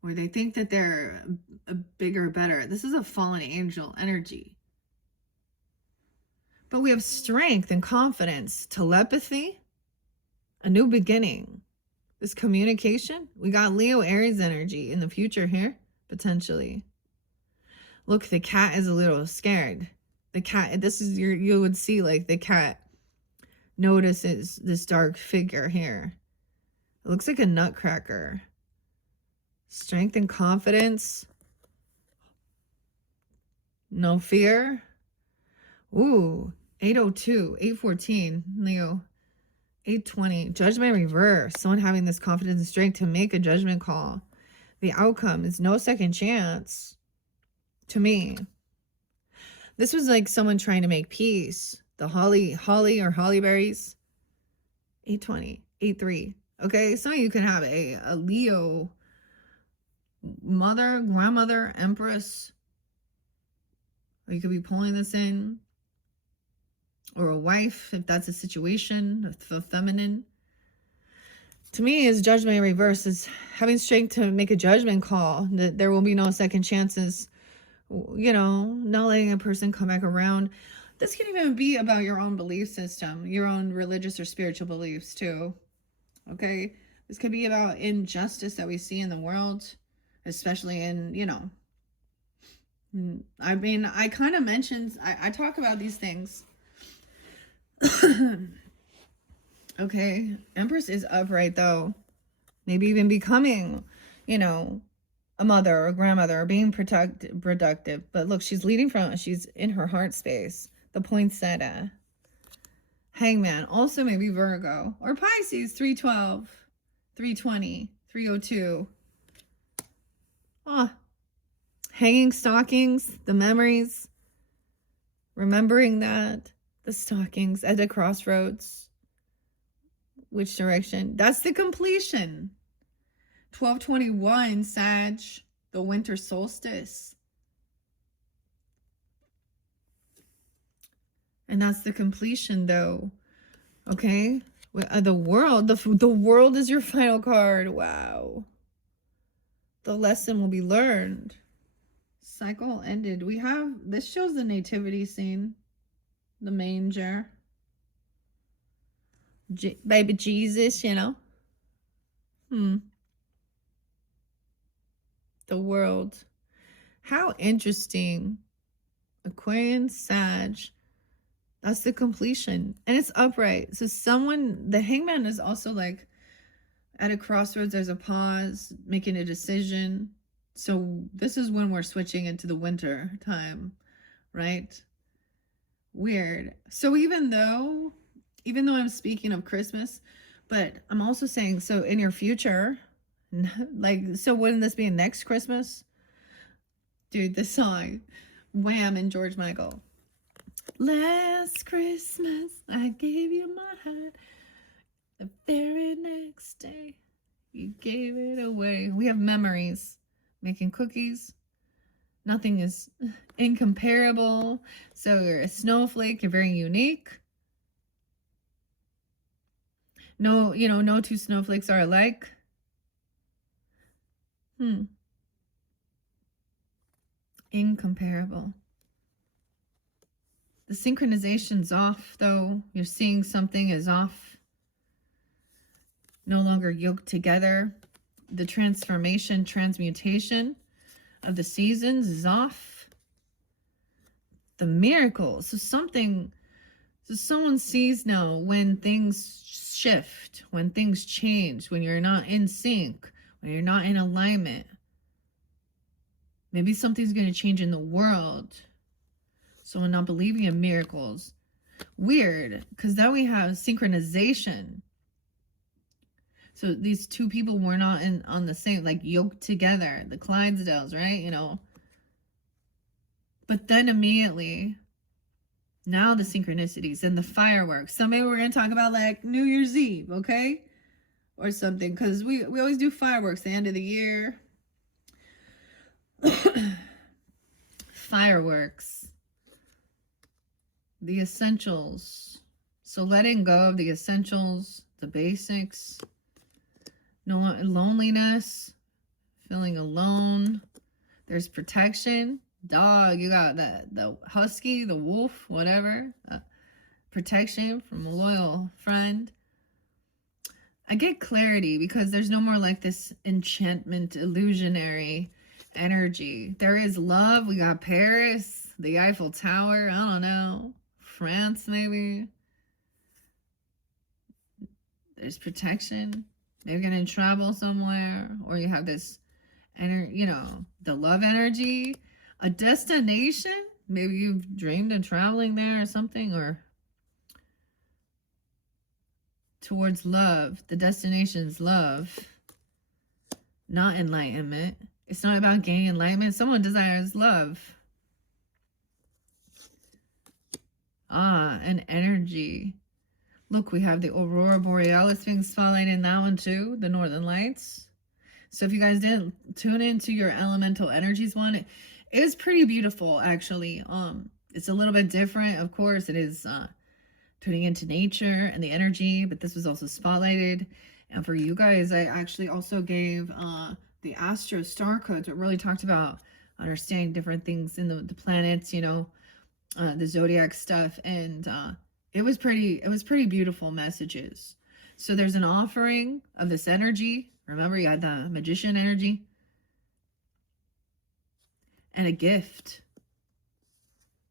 or they think that they're a bigger, better. This is a fallen angel energy. But we have strength and confidence, telepathy, a new beginning. This communication, we got Leo Aries energy in the future here, potentially. Look, the cat is a little scared. The cat, this is you would see like the cat notices this dark figure here. It looks like a nutcracker. Strength and confidence. No fear. Ooh, 802, 814, Leo. 820, judgment reverse. Someone having this confidence and strength to make a judgment call. The outcome is no second chance to me. This was like someone trying to make peace. The holly or hollyberries. 820, 83. Okay, some of you can have a Leo mother, grandmother, empress. Or you could be pulling this in. Or a wife, if that's a situation, the feminine. To me, is judgment in reverse, is having strength to make a judgment call, that there will be no second chances, you know, not letting a person come back around. This can even be about your own belief system, your own religious or spiritual beliefs too, okay? This could be about injustice that we see in the world, especially in, you know, I mean, I kind of mentioned, I talk about these things. Okay, Empress is upright though. Maybe even becoming, you know, a mother or a grandmother or being productive. But look, she's leading from, she's in her heart space. The poinsettia. Hangman. Also maybe Virgo. Or Pisces. 312. 320. 302. Ah. Hanging stockings. The memories. Remembering that. The stockings at the crossroads. Which direction? That's the completion. 1221, Sag, the winter solstice. And that's the completion, though. Okay? The world. The world is your final card. Wow. The lesson will be learned. Cycle ended. We have, this shows the nativity scene. The manger. Baby Jesus, you know. The world. How interesting. Aquarian, Sag. That's the completion. And it's upright. So someone, the hangman is also like at a crossroads. There's a pause, making a decision. So this is when we're switching into the winter time, right? Weird. So even though I'm speaking of Christmas, but I'm also saying, so in your future, like, so wouldn't this be next Christmas? Dude, this song, Wham! And George Michael. Last Christmas, I gave you my heart. The very next day, you gave it away. We have memories. Making cookies. Nothing is incomparable. So you're a snowflake. You're very unique. No, no two snowflakes are alike. Incomparable. The synchronization's off, though. You're seeing something is off. No longer yoked together. The transmutation of the seasons is off. The miracle. So someone sees now when things shift, when things change, when you're not in sync, when you're not in alignment. Maybe something's going to change in the world. Someone not believing in miracles. Weird, because now we have synchronization. So these two people were not on the same, like yoked together. The Clydesdales, right? But then immediately, now the synchronicities and the fireworks. So maybe we're going to talk about like New Year's Eve, okay? Or something, because we always do fireworks the end of the year. Fireworks. The essentials. So letting go of the essentials, the basics. No loneliness, feeling alone. There's protection. Dog, you got the husky, the wolf, whatever. Protection from a loyal friend. I get clarity because there's no more like this enchantment, illusionary energy. There is love. We got Paris, the Eiffel Tower. I don't know. France, maybe. There's protection. They're going to travel somewhere, or you have this, the love energy, a destination. Maybe you've dreamed of traveling there or something, or towards love. The destination's love, not enlightenment. It's not about gaining enlightenment. Someone desires love. An energy. Look, we have the Aurora Borealis being spotlighted in that one too, the Northern Lights. So if you guys didn't tune into your elemental energies one, it is pretty beautiful actually. It's a little bit different, of course. It is tuning into nature and the energy, but this was also spotlighted. And for you guys, I actually also gave the Astro Star Codes, that really talked about understanding different things in the planets, the zodiac stuff, and it was pretty beautiful messages. So there's an offering of this energy. Remember, you had the magician energy. and a gift.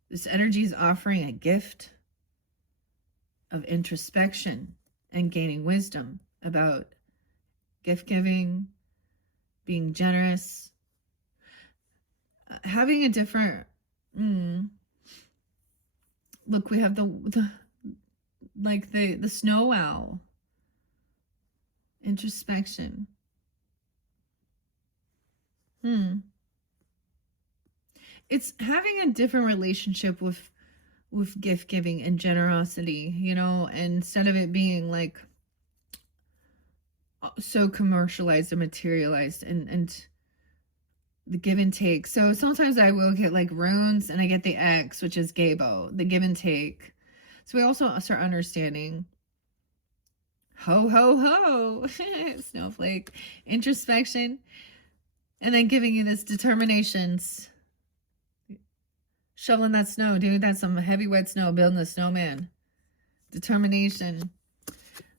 This energy is offering a gift of introspection and gaining wisdom about gift giving, being generous, having a different look. We have the snow owl, introspection. It's having a different relationship with gift giving and generosity, you know, and instead of it being like so commercialized and materialized, and the give and take. So sometimes I will get like runes and I get the X, which is Gabo, the give and take. So we also start understanding ho ho ho snowflake, introspection, and then giving you this determinations, shoveling that snow, doing that some heavy wet snow, building a snowman, determination,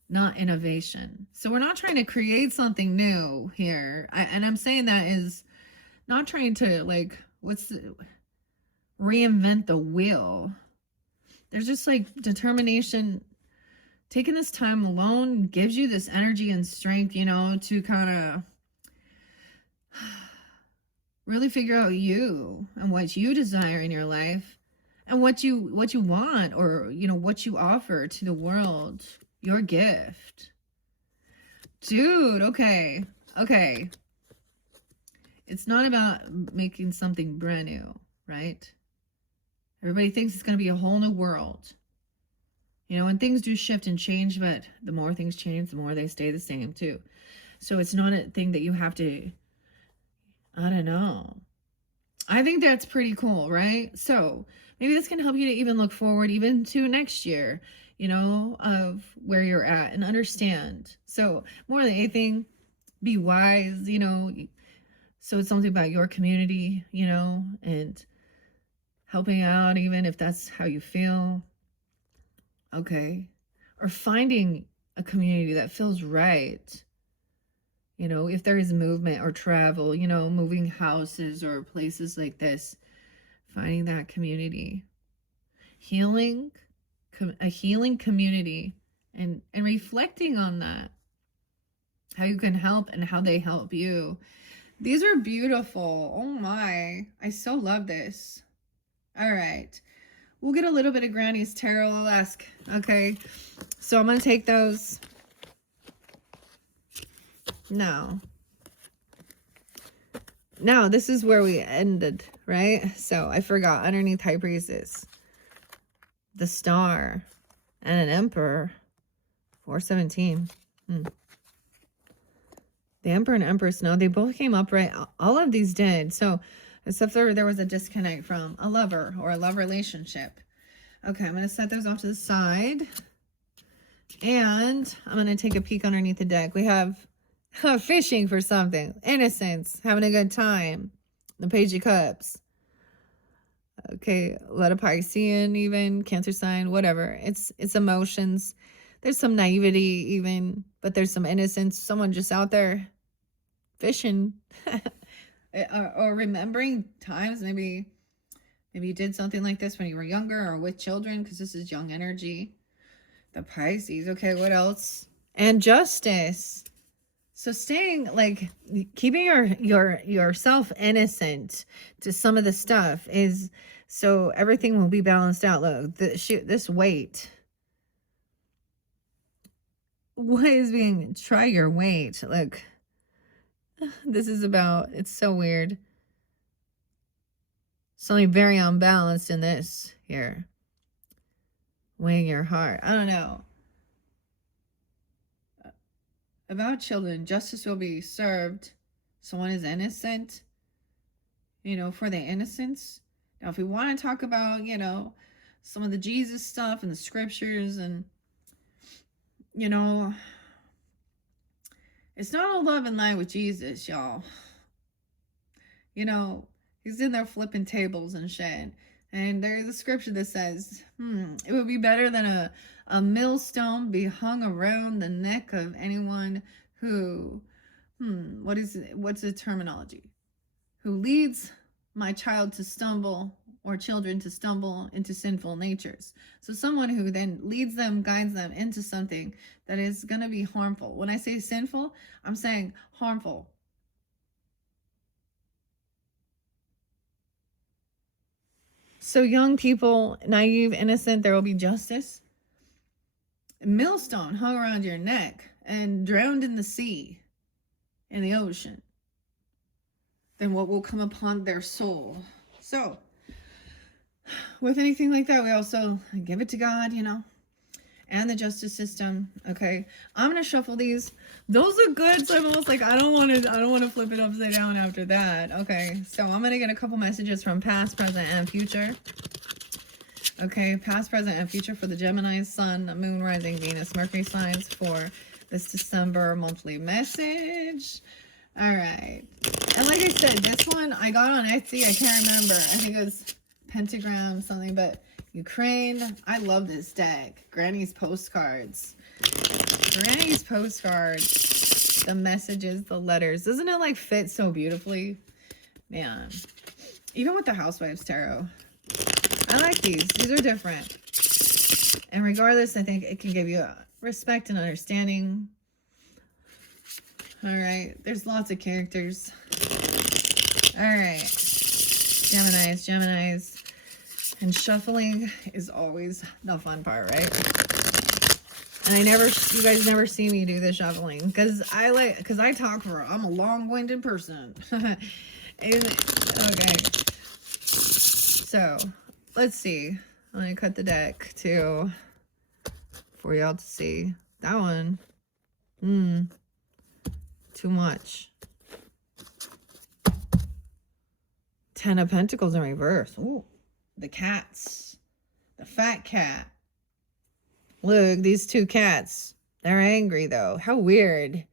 not innovation. So we're not trying to create something new here. And I'm saying that is not trying to like reinvent the wheel. There's just like determination. Taking this time alone gives you this energy and strength, you know, to kind of really figure out you and what you desire in your life and what you want, or, you know, what you offer to the world, your gift. Dude, okay. It's not about making something brand new, right? Everybody thinks it's going to be a whole new world. You know, and things do shift and change, but the more things change, the more they stay the same too. So it's not a thing that you have to, I don't know. I think that's pretty cool, right? So maybe this can help you to even look forward even to next year, you know, of where you're at and understand. So more than anything, be wise, you know. So it's something about your community, you know, and helping out, even if that's how you feel. Okay. Or finding a community that feels right. You know, if there is movement or travel, you know, moving houses or places like this, finding that community, a healing community, and reflecting on that, how you can help and how they help you. These are beautiful. Oh my, I so love this. All right. We'll get a little bit of Granny's Tarot-esque. Okay. So I'm going to take those. Now, this is where we ended, right? So I forgot. Underneath High Priestess, the Star, and an Emperor. 417. The Emperor and Empress. No, they both came up right. All of these did. So except there was a disconnect from a lover or a love relationship. Okay, I'm going to set those off to the side. And I'm going to take a peek underneath the deck. We have fishing for something. Innocence. Having a good time. The Page of Cups. Okay, a lot of Piscean even. Cancer sign. Whatever. It's emotions. There's some naivety even. But there's some innocence. Someone just out there fishing. Or remembering times. Maybe you did something like this when you were younger or with children, because this is young energy. The Pisces. Okay, what else? And Justice. So staying, like, keeping yourself innocent to some of the stuff is so everything will be balanced out. Look, this weight. What is being, try your weight. Look, this is about, it's so weird. Something very unbalanced in this here. Weighing your heart. I don't know. About children, justice will be served. Someone is innocent, you know, for their innocence. Now, if we want to talk about, you know, some of the Jesus stuff and the scriptures, and, you know, it's not all love and light with Jesus, y'all. You know, he's in there flipping tables and shit. And there's a scripture that says, it would be better than a millstone be hung around the neck of anyone who, what's the terminology? Who leads my child to stumble or children to stumble into sinful natures. So someone who then leads them, guides them into something that is going to be harmful. When I say sinful, I'm saying harmful. So young people, naive, innocent, there will be justice. A millstone hung around your neck and drowned in the sea, in the ocean. Then what will come upon their soul? So, with anything like that, we also give it to God, and the justice system. Okay, I'm gonna shuffle these. Those are good, so I'm almost like I don't want to flip it upside down after that. Okay, so I'm gonna get a couple messages from past, present, and future. Okay, past, present, and future for the Gemini, Sun, Moon, Rising, Venus, Mercury signs for this December monthly message. All right, and like I said, this one I got on Etsy. I can't remember. I think it was Pentagram something, but Ukraine. I love this deck. Granny's Postcards. Granny's Postcards. The messages, the letters. Doesn't it like fit so beautifully? Man. Even with the Housewives Tarot. I like these. These are different. And regardless, I think it can give you respect and understanding. All right. There's lots of characters. All right. Geminis. And shuffling is always the fun part, right? And you guys never see me do the shuffling because I talk I'm a long-winded person. Okay. So, let's see. I'm going to cut the deck too for y'all to see. That one. Too much. 10 of Pentacles in reverse. Ooh. The cats. The fat cat. Look, these two cats. They're angry, though. How weird.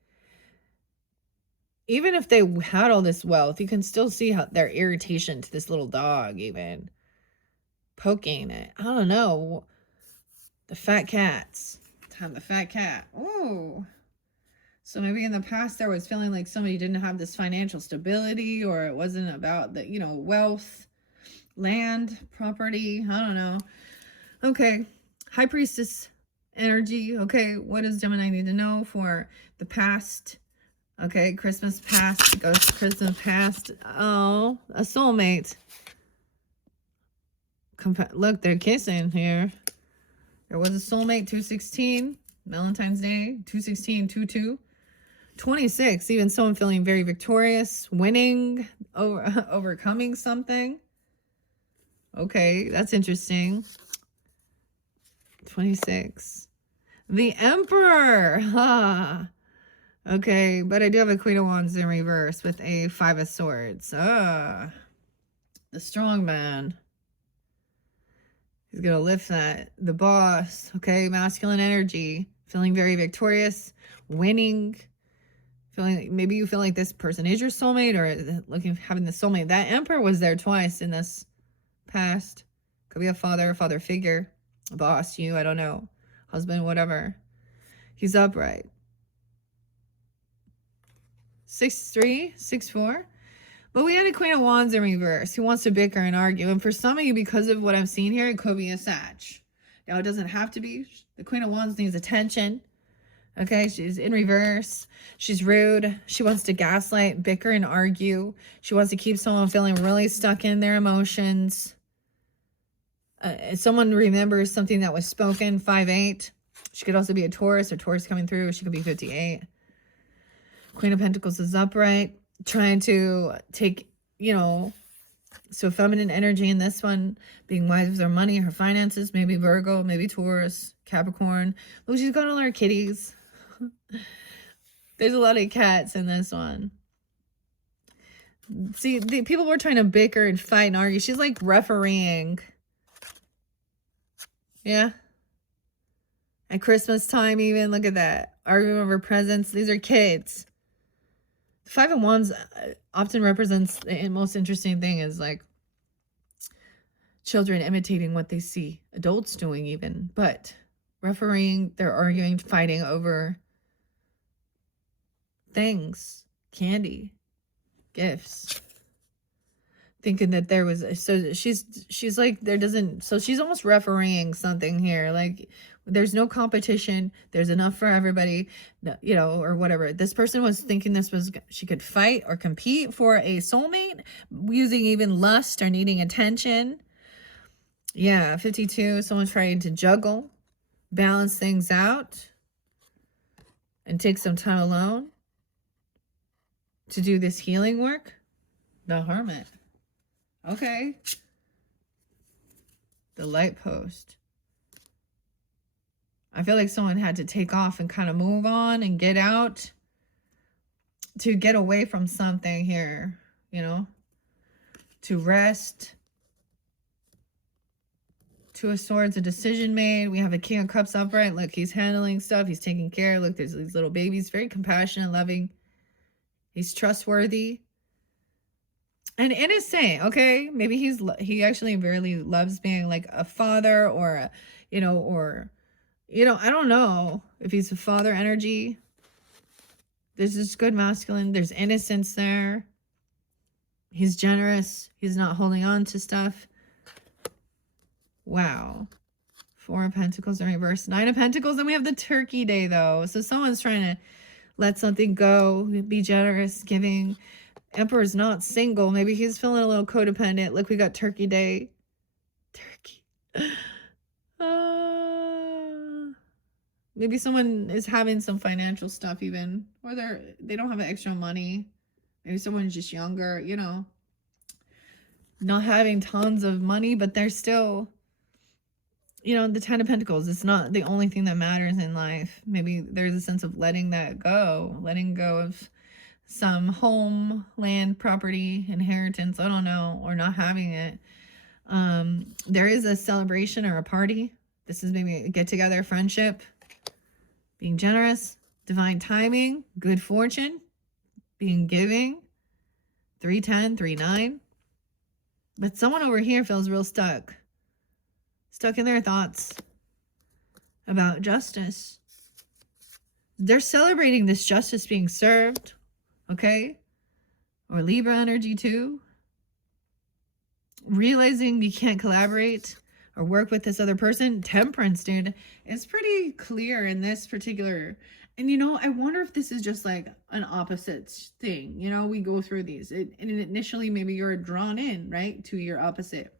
Even if they had all this wealth, you can still see how their irritation to this little dog, even. Poking it. I don't know. The fat cats. Time the fat cat. Ooh. So maybe in the past there was feeling like somebody didn't have this financial stability, or it wasn't about the, wealth. Land, property, I don't know. Okay, High Priestess energy. Okay, what does Gemini need to know for the past? Okay, Christmas past, ghost Christmas past. Oh, a soulmate. Look, they're kissing here. There was a soulmate, 216, Valentine's Day, 216, 22. 26, even someone feeling very victorious, winning, overcoming something. Okay, that's interesting. 26. The Emperor. Huh. Okay, but I do have a Queen of Wands in reverse with a 5 of Swords. The strong man. He's going to lift that. The boss. Okay, masculine energy. Feeling very victorious. Winning. Maybe you feel like this person is your soulmate, or having the soulmate. That Emperor was there twice in this past. Could be a father figure, a boss, I don't know, husband, whatever. He's upright. 6-3, 6-4. But we had a Queen of Wands in reverse who wants to bicker and argue. And for some of you, because of what I'm seeing here, it could be a Sag. Now, it doesn't have to be. The Queen of Wands needs attention. Okay, she's in reverse. She's rude. She wants to gaslight, bicker, and argue. She wants to keep someone feeling really stuck in their emotions. Someone remembers something that was spoken, 5-8. She could also be a Taurus, or Taurus coming through. She could be 58. Queen of Pentacles is upright, trying to take, so feminine energy in this one, being wise with her money, her finances, maybe Virgo, maybe Taurus, Capricorn. Oh, she's got all her kitties. There's a lot of cats in this one. See, the people were trying to bicker and fight and argue. She's like refereeing. Yeah. At Christmas time even, look at that. Arguing over presents. These are kids. The 5 of Wands often represents, the most interesting thing is like children imitating what they see adults doing even. But refereeing, they're arguing, fighting over things, candy, gifts. thinking that there was, so she's like, there doesn't, so she's almost refereeing something here, like there's no competition, there's enough for everybody, you know, or whatever. This person was thinking this was, she could fight or compete for a soulmate, using even lust or needing attention. Yeah, 52, someone's trying to juggle, balance things out, and take some time alone to do this healing work. The Hermit. Okay. The Light Post. I feel like someone had to take off and kind of move on and get out, to get away from something here, you know, to rest. Two of Swords, a decision made. We have a King of Cups upright. Look, he's handling stuff. He's taking care. Look, there's these little babies. Very compassionate, loving. He's trustworthy. And innocent, okay? Maybe he actually really loves being like a father, or a, you know, or, you know, I don't know if he's a father energy. There's this good masculine. There's innocence there. He's generous. He's not holding on to stuff. Wow. 4 of Pentacles in reverse. 9 of Pentacles. And we have the Turkey Day, though. So someone's trying to let something go. Be generous, giving. Emperor's not single. Maybe he's feeling a little codependent. Look, we got Turkey Day. Turkey. Maybe someone is having some financial stuff even. Or they don't have extra money. Maybe someone's just younger, you know. Not having tons of money, but they're still, you know, the 10 of Pentacles. It's not the only thing that matters in life. Maybe there's a sense of letting that go. Letting go of some home, land, property, inheritance, I don't know, or not having it. There is a celebration or a party. This is maybe a get-together, friendship, being generous, divine timing, good fortune, being giving. 310, 39. But someone over here feels real stuck. Stuck in their thoughts about justice. They're celebrating this justice being served. Okay? Or Libra energy too. Realizing you can't collaborate or work with this other person. Temperance, dude. It's pretty clear in this particular. And you know, I wonder if this is just like an opposite thing. You know, we go through these. And initially maybe you're drawn in, right? To your opposite.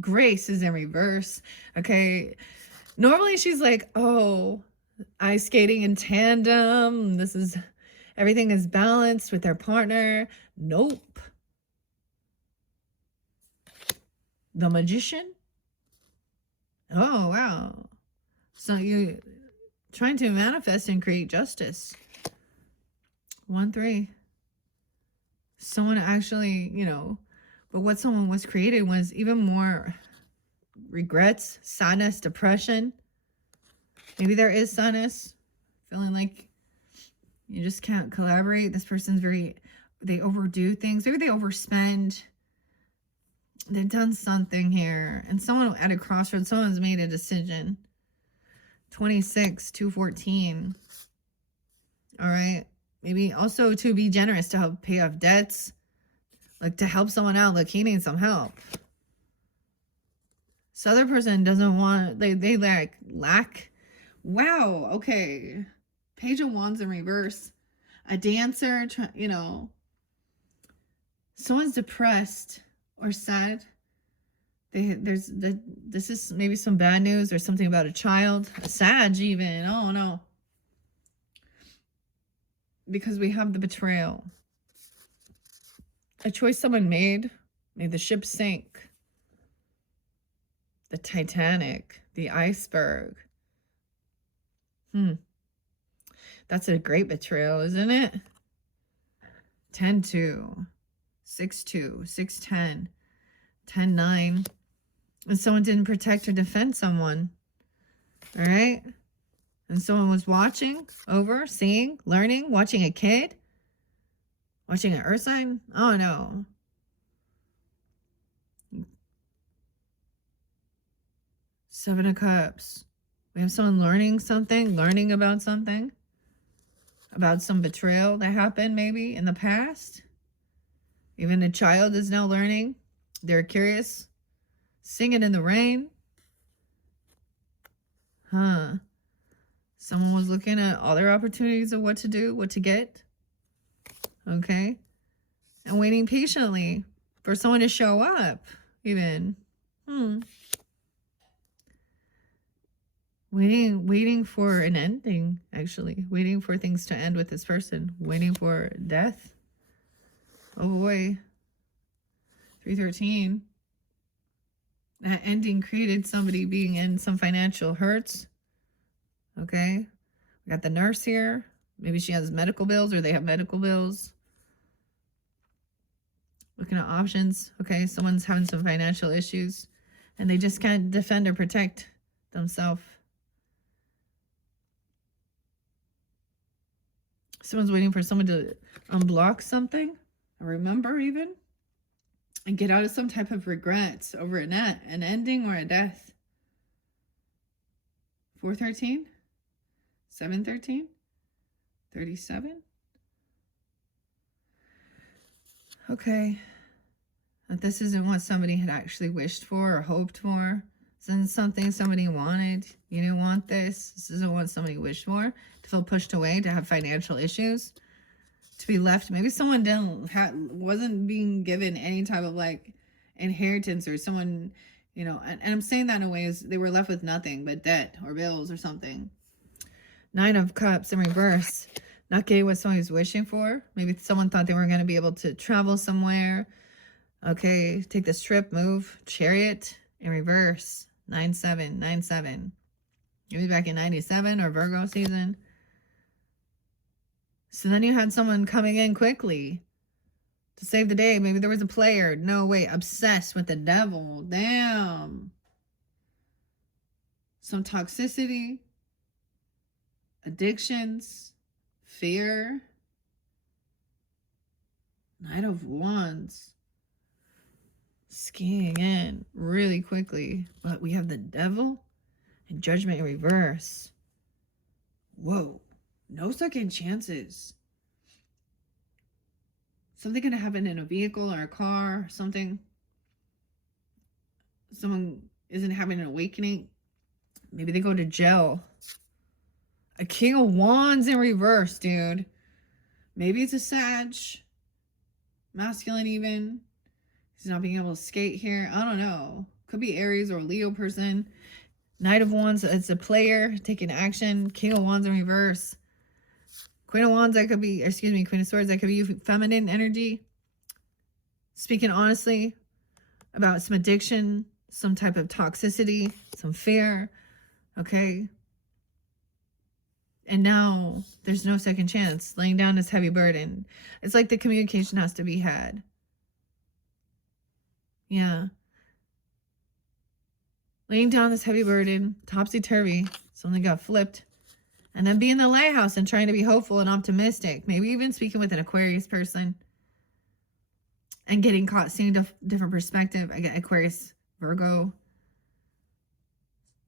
Grace is in reverse. Okay. Normally she's like, oh, ice skating in tandem. This is... everything is balanced with their partner. Nope. The Magician. Oh, wow. So you're trying to manifest and create justice. 1-3. Someone actually, you know, but what someone was created was even more regrets, sadness, depression. Maybe there is sadness. Feeling like you just can't collaborate. This person's they overdo things. Maybe they overspend. They've done something here. And someone at a crossroads, someone's made a decision. 26, 214. All right. Maybe also to be generous, to help pay off debts. Like to help someone out. Like he needs some help. This other person doesn't want, they lack. Wow. Okay. Page of Wands in reverse. A dancer, you know. Someone's depressed or sad. This is maybe some bad news or something about a child. A Sag even. Oh, no. Because we have the betrayal. A choice someone made the ship sink. The Titanic. The iceberg. That's a great betrayal, isn't it? 10-2, 6-2, 6-10, 10-9. And someone didn't protect or defend someone. All right? And someone was watching, over, seeing, learning, watching a kid. Watching an earth sign. Oh, no. Seven of Cups. We have someone learning something, learning about something. About some betrayal that happened maybe in the past. Even a child is now learning. They're curious. Singing in the rain. Huh. Someone was looking at other opportunities of what to do, what to get. Okay. And waiting patiently for someone to show up, even. Waiting for an ending, actually. Waiting for things to end with this person. Waiting for death. Oh boy. 313. That ending created somebody being in some financial hurts. Okay. We got the nurse here. Maybe she has medical bills or they have medical bills. Looking at options. Okay. Someone's having some financial issues and they just can't defend or protect themselves. Someone's waiting for someone to unblock something. Or remember even. And get out of some type of regrets over an ending or a death. 413. 713. 37. Okay. But this isn't what somebody had actually wished for or hoped for. This isn't something somebody wanted. You didn't want this. This isn't what somebody wished for. To feel pushed away, to have financial issues, to be left. Maybe someone wasn't being given any type of like inheritance or someone, you know, and I'm saying that in a way is they were left with nothing but debt or bills or something. 9 of Cups in reverse. Not getting what somebody's wishing for. Maybe someone thought they were going to be able to travel somewhere. Okay, take this trip, move. Chariot in reverse. 9-7, 9-7. Maybe back in 97 or Virgo season. So then you had someone coming in quickly to save the day. Maybe there was a player. No, wait, obsessed with the devil. Damn. Some toxicity. Addictions. Fear. Knight of Wands. Skiing in really quickly. But we have the devil and Judgment in reverse. Whoa. No second chances. Something going to happen in a vehicle or a car or something. Someone isn't having an awakening. Maybe they go to jail. A King of Wands in reverse, dude. Maybe it's a Sag. Masculine even. He's not being able to skate here. I don't know. Could be Aries or Leo person. Knight of Wands, it's a player taking action. King of Wands in reverse. Queen of Wands, that could be, excuse me, Queen of Swords, that could be feminine energy. Speaking honestly about some addiction, some type of toxicity, some fear, okay? And now there's no second chance. Laying down this heavy burden. It's like the communication has to be had. Yeah. Laying down this heavy burden, topsy-turvy, something got flipped. And then be in the lighthouse and trying to be hopeful and optimistic. Maybe even speaking with an Aquarius person. And getting caught, seeing a different perspective. I get Aquarius, Virgo.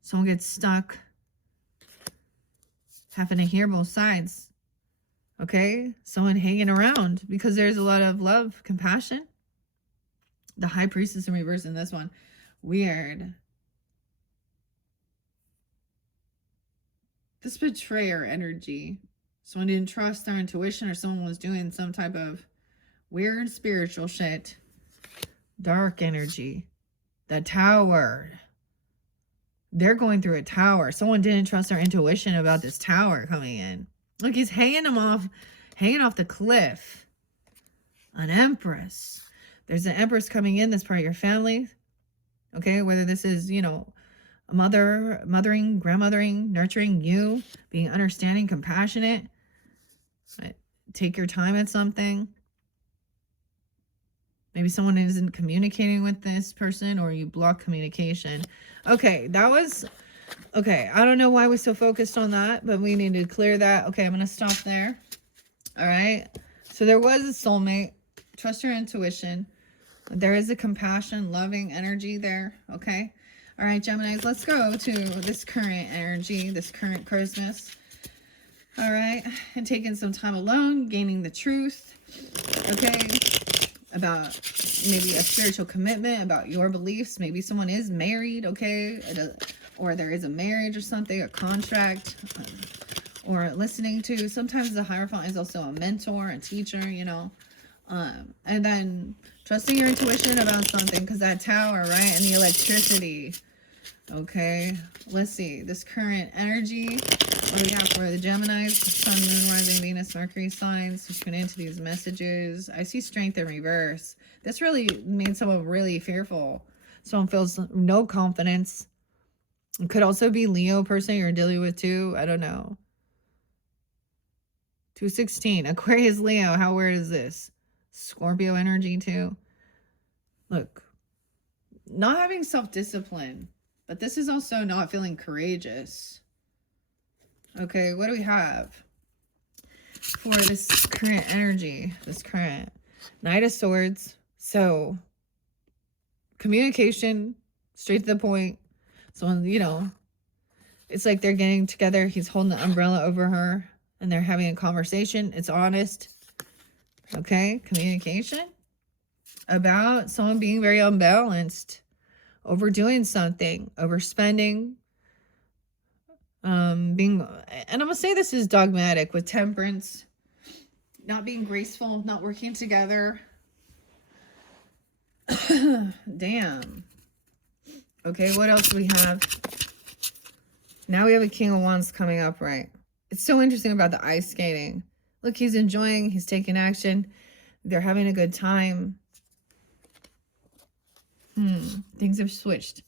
Someone gets stuck. Having to hear both sides. Okay? Someone hanging around. Because there's a lot of love, compassion. The High Priestess in reverse in this one. Weird. This betrayer energy. Someone didn't trust their intuition or someone was doing some type of weird spiritual shit. Dark energy. The Tower. They're going through a tower. Someone didn't trust their intuition about this tower coming in. Look, he's hanging off the cliff. An Empress. There's an Empress coming in that's part of your family. Okay, whether this is, you know, mothering, grandmothering, nurturing you, being understanding, compassionate. Take your time at something. Maybe someone isn't communicating with this person or you block communication. Okay, that was... Okay, I don't know why we're so focused on that, but we need to clear that. Okay, I'm going to stop there. All right. So there was a soulmate. Trust your intuition. There is a compassion, loving energy there. Okay. All right, Geminis, let's go to this current energy, this current Christmas. All right. And taking some time alone, gaining the truth. Okay. about maybe a spiritual commitment, about your beliefs. Maybe someone is married, okay? Or there is a marriage or something, a contract, or listening to. Sometimes the Hierophant is also a mentor, a teacher, you know. And then trusting your intuition about something, because that Tower, right? And the electricity. Okay, let's see. This current energy, what do we have for the Geminis? Sun, Moon, Rising, Venus, Mercury signs to tune into these messages. I see strength in reverse. This really means someone really fearful. Someone feels no confidence. It could also be Leo person you're dealing with too. I don't know. 216. Aquarius, Leo. How weird is this? Scorpio energy too. Look, not having self-discipline. But this is also not feeling courageous. Okay, what do we have for this current energy? This current Knight of Swords. So, communication, straight to the point. Someone, you know, it's like they're getting together. He's holding the umbrella over her. And they're having a conversation. It's honest. Okay, communication. About someone being very unbalanced. Overdoing something, overspending, and I'm gonna say this is dogmatic with temperance, not being graceful, not working together. Damn. Okay, what else do we have? Now we have a King of Wands coming up, right? It's so interesting about the ice skating. Look, he's enjoying, he's taking action. They're having a good time. Things have switched.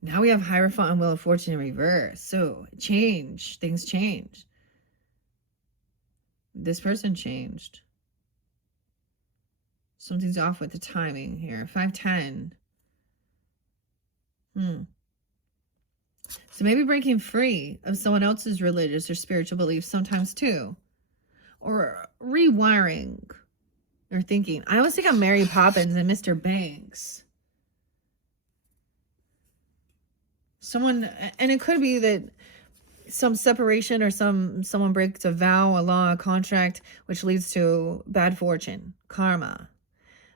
Now we have Hierophant and Wheel of Fortune in reverse. So, change. Things change. This person changed. Something's off with the timing here. 510. So maybe breaking free of someone else's religious or spiritual beliefs sometimes too. Or rewiring their thinking. I always think of Mary Poppins and Mr. Banks. Someone, and it could be that some separation or someone breaks a vow, a law, a contract, which leads to bad fortune, karma,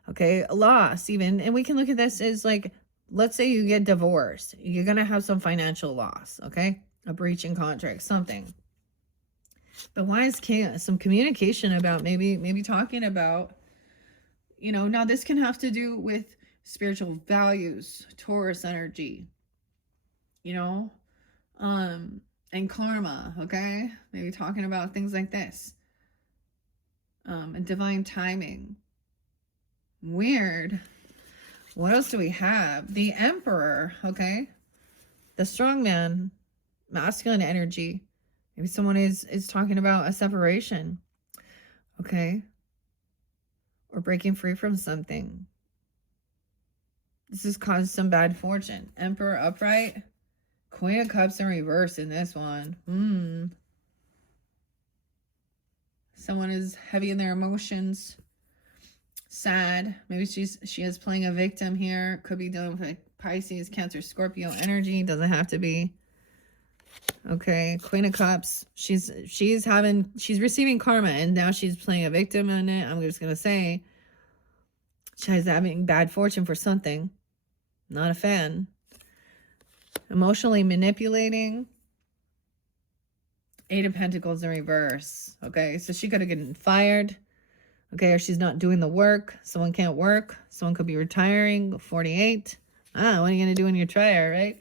okay, a loss even. And we can look at this as like, let's say you get divorced. You're going to have some financial loss, okay? A breach in contract, something. But why is some communication about maybe talking about, you know, now this can have to do with spiritual values, Taurus energy, you know, and karma, okay? Maybe talking about things like this. And divine timing. Weird. What else do we have? The Emperor, okay? The strong man, masculine energy. Maybe someone is talking about a separation, okay? Or breaking free from something. This has caused some bad fortune. Emperor upright. Queen of Cups in reverse in this one. Someone is heavy in their emotions. Sad. Maybe she is playing a victim here. Could be dealing with like Pisces, Cancer, Scorpio energy. Doesn't have to be. Okay, Queen of Cups. She's receiving karma and now she's playing a victim in it. I'm just gonna say she's having bad fortune for something. Not a fan. Emotionally manipulating. Eight of Pentacles in reverse. Okay, so she could have gotten fired. Okay, or she's not doing the work. Someone can't work. Someone could be retiring. 48. What are you going to do when you retire, right?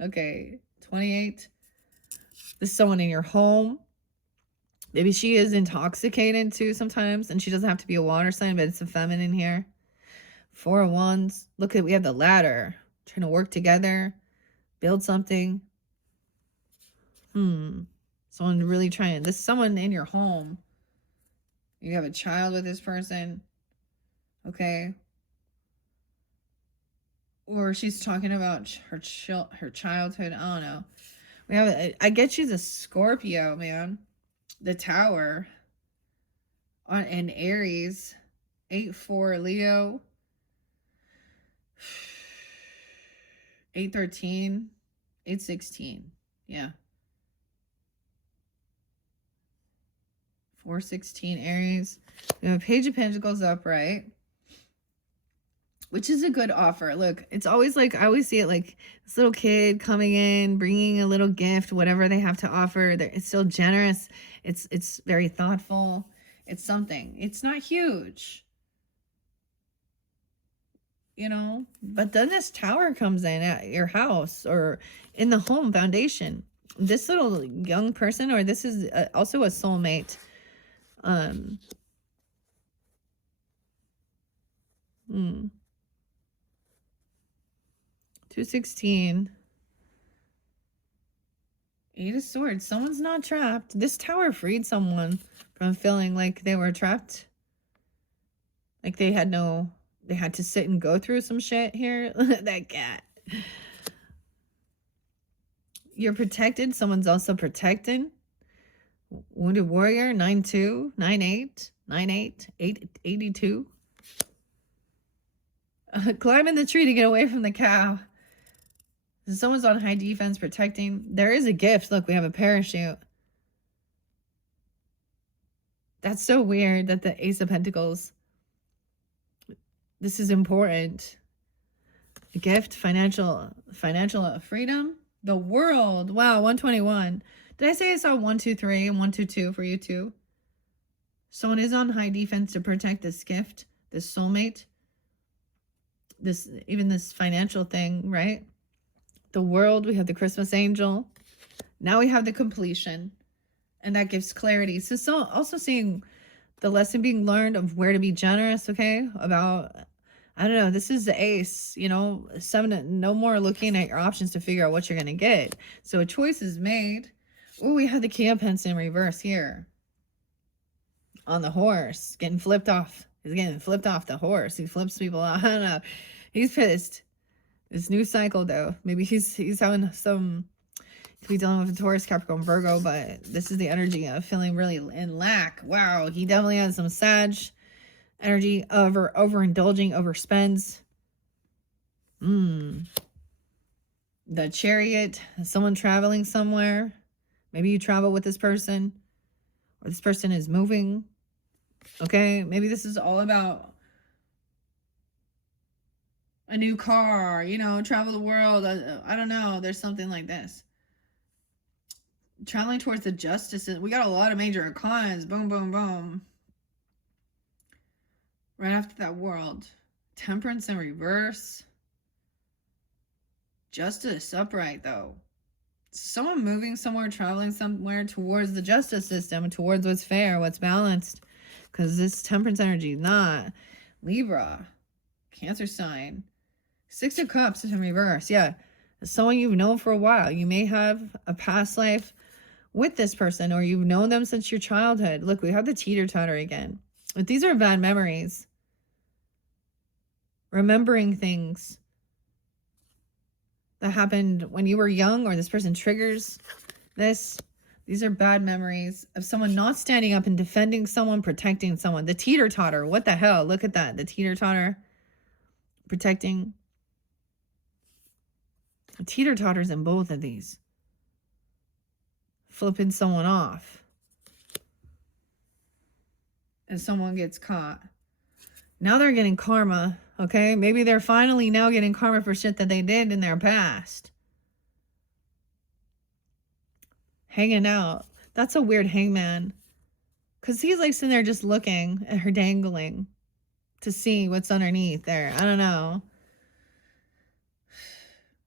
Okay, 28. This is someone in your home. Maybe she is intoxicated too sometimes, and she doesn't have to be a water sign, but it's a feminine here. 4 of Wands. Look at, we have the ladder. Trying to work together. Build something. Someone really trying. This is someone in your home. You have a child with this person. Okay. Or she's talking about her childhood. I don't know. We have, I get she's a Scorpio, man. The Tower. And Aries. 8-4 Leo. 8-13. 8-16. Yeah. 4-16 Aries. We have a Page of Pentacles upright. which is a good offer. Look, it's always like, I always see it like this little kid coming in, bringing a little gift, whatever they have to offer. It's still generous. It's very thoughtful. It's something. It's not huge, you know, but then this tower comes in at your house or in the home foundation. This little young person, or this is also a soulmate. 216. 8 of Swords. Someone's not trapped. This tower freed someone from feeling like they were trapped. Like they had to sit and go through some shit here. That cat. You're protected. Someone's also protected. Wounded Warrior. 9-2. 9-8. 9-8. 82. Climbing the tree to get away from the cow. Someone's on high defense protecting. There is a gift. Look, we have a parachute. That's so weird that the Ace of Pentacles. This is important. A gift, financial freedom. The world. Wow, 121. Did I say I saw 123 and 122 for you too? Someone is on high defense to protect this gift, this soulmate, even this financial thing, right? The world, we have the Christmas angel. Now we have the completion, and that gives clarity. So also seeing the lesson being learned of where to be generous, okay? About, I don't know, this is the ace, you know, 7, no more looking at your options to figure out what you're going to get. So a choice is made. Oh, we have the King of Pentacles in reverse here. On the horse, getting flipped off. He's getting flipped off the horse. He flips people off. I don't know. He's pissed. This new cycle, though. Maybe he's having some, could be dealing with a Taurus, Capricorn, Virgo, but this is the energy of feeling really in lack. Wow, he definitely has some Sag energy, overindulging, overspends. The Chariot, someone traveling somewhere. Maybe you travel with this person, or this person is moving. Okay, maybe this is all about a new car, you know, travel the world. I don't know. There's something like this. Traveling towards the justices. We got a lot of major arcanas. Boom, boom, boom. Right after that, world. Temperance in reverse. Justice upright, though. Someone moving somewhere, traveling somewhere towards the justice system, towards what's fair, what's balanced. Because this temperance energy, not Libra, Cancer sign. 6 of Cups in reverse. Yeah. Someone you've known for a while. You may have a past life with this person, or you've known them since your childhood. Look, we have the teeter-totter again. But these are bad memories. Remembering things that happened when you were young, or this person triggers this. These are bad memories of someone not standing up and defending someone, protecting someone. The teeter-totter. What the hell? Look at that. The teeter-totter. Protecting. Teeter-totters in both of these. Flipping someone off. And someone gets caught. Now they're getting karma, okay? Maybe they're finally now getting karma for shit that they did in their past. Hanging out. That's a weird hangman. Because he's like sitting there just looking at her dangling to see what's underneath there. I don't know.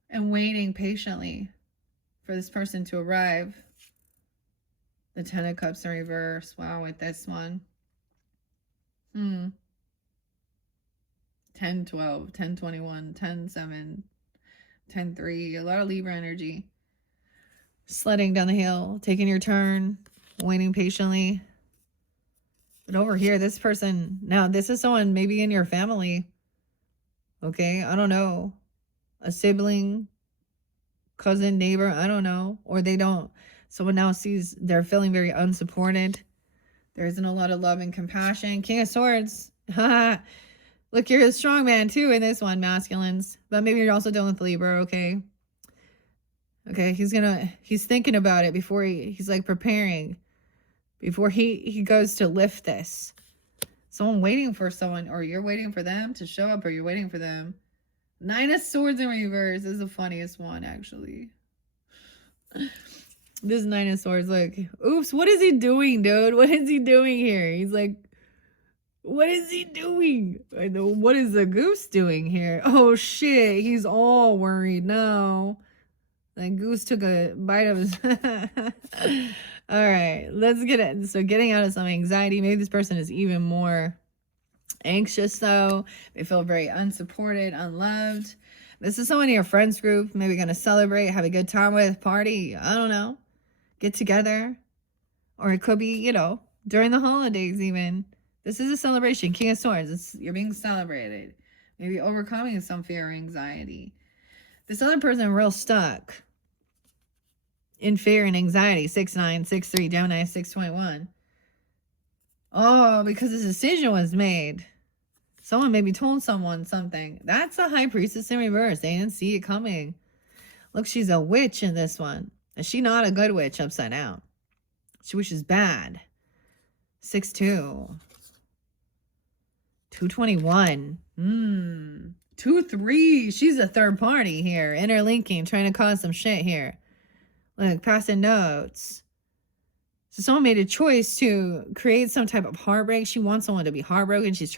And waiting patiently for this person to arrive. The 10 of Cups in reverse. Wow, with this one. 10, 12, 10, 21, 10, 7, 10, 3. A lot of Libra energy. Sledding down the hill, taking your turn, waiting patiently. But over here, this person, now this is someone maybe in your family. Okay, I don't know. A sibling, cousin, neighbor, I don't know. Or they don't. Someone now sees they're feeling very unsupported. There isn't a lot of love and compassion. King of Swords. Look, you're a strong man too in this one, masculines. But maybe you're also dealing with Libra, okay? Okay, he's thinking about it before he's like preparing. Before he goes to lift this. Someone waiting for someone, or you're waiting for them to show up, or you're waiting for them. 9 of Swords in reverse is the funniest one, actually. This 9 of Swords, like, oops, what is he doing, dude? What is he doing here? He's like, what is he doing? I know, what is the goose doing here? Oh, shit, he's all worried now. That goose took a bite of his... All right, let's get it. So getting out of some anxiety. Maybe this person is even more anxious, though. They feel very unsupported, unloved. This is someone in your friends group, maybe going to celebrate, have a good time with, party, I don't know, get together. Or it could be, during the holidays even. This is a celebration. King of Swords. You're being celebrated. Maybe overcoming some fear or anxiety. This other person real stuck in fear and anxiety. 6'9", 6'3", Gemini, 6'21". Oh, because this decision was made. Someone maybe told someone something. That's a High Priestess in reverse. They didn't see it coming. Look, she's a witch in this one. Is she not a good witch upside down? She wishes bad. 6'2". 221. 2-3. She's a third party here. Interlinking, trying to cause some shit here. Look, passing notes. So someone made a choice to create some type of heartbreak. She wants someone to be heartbroken. This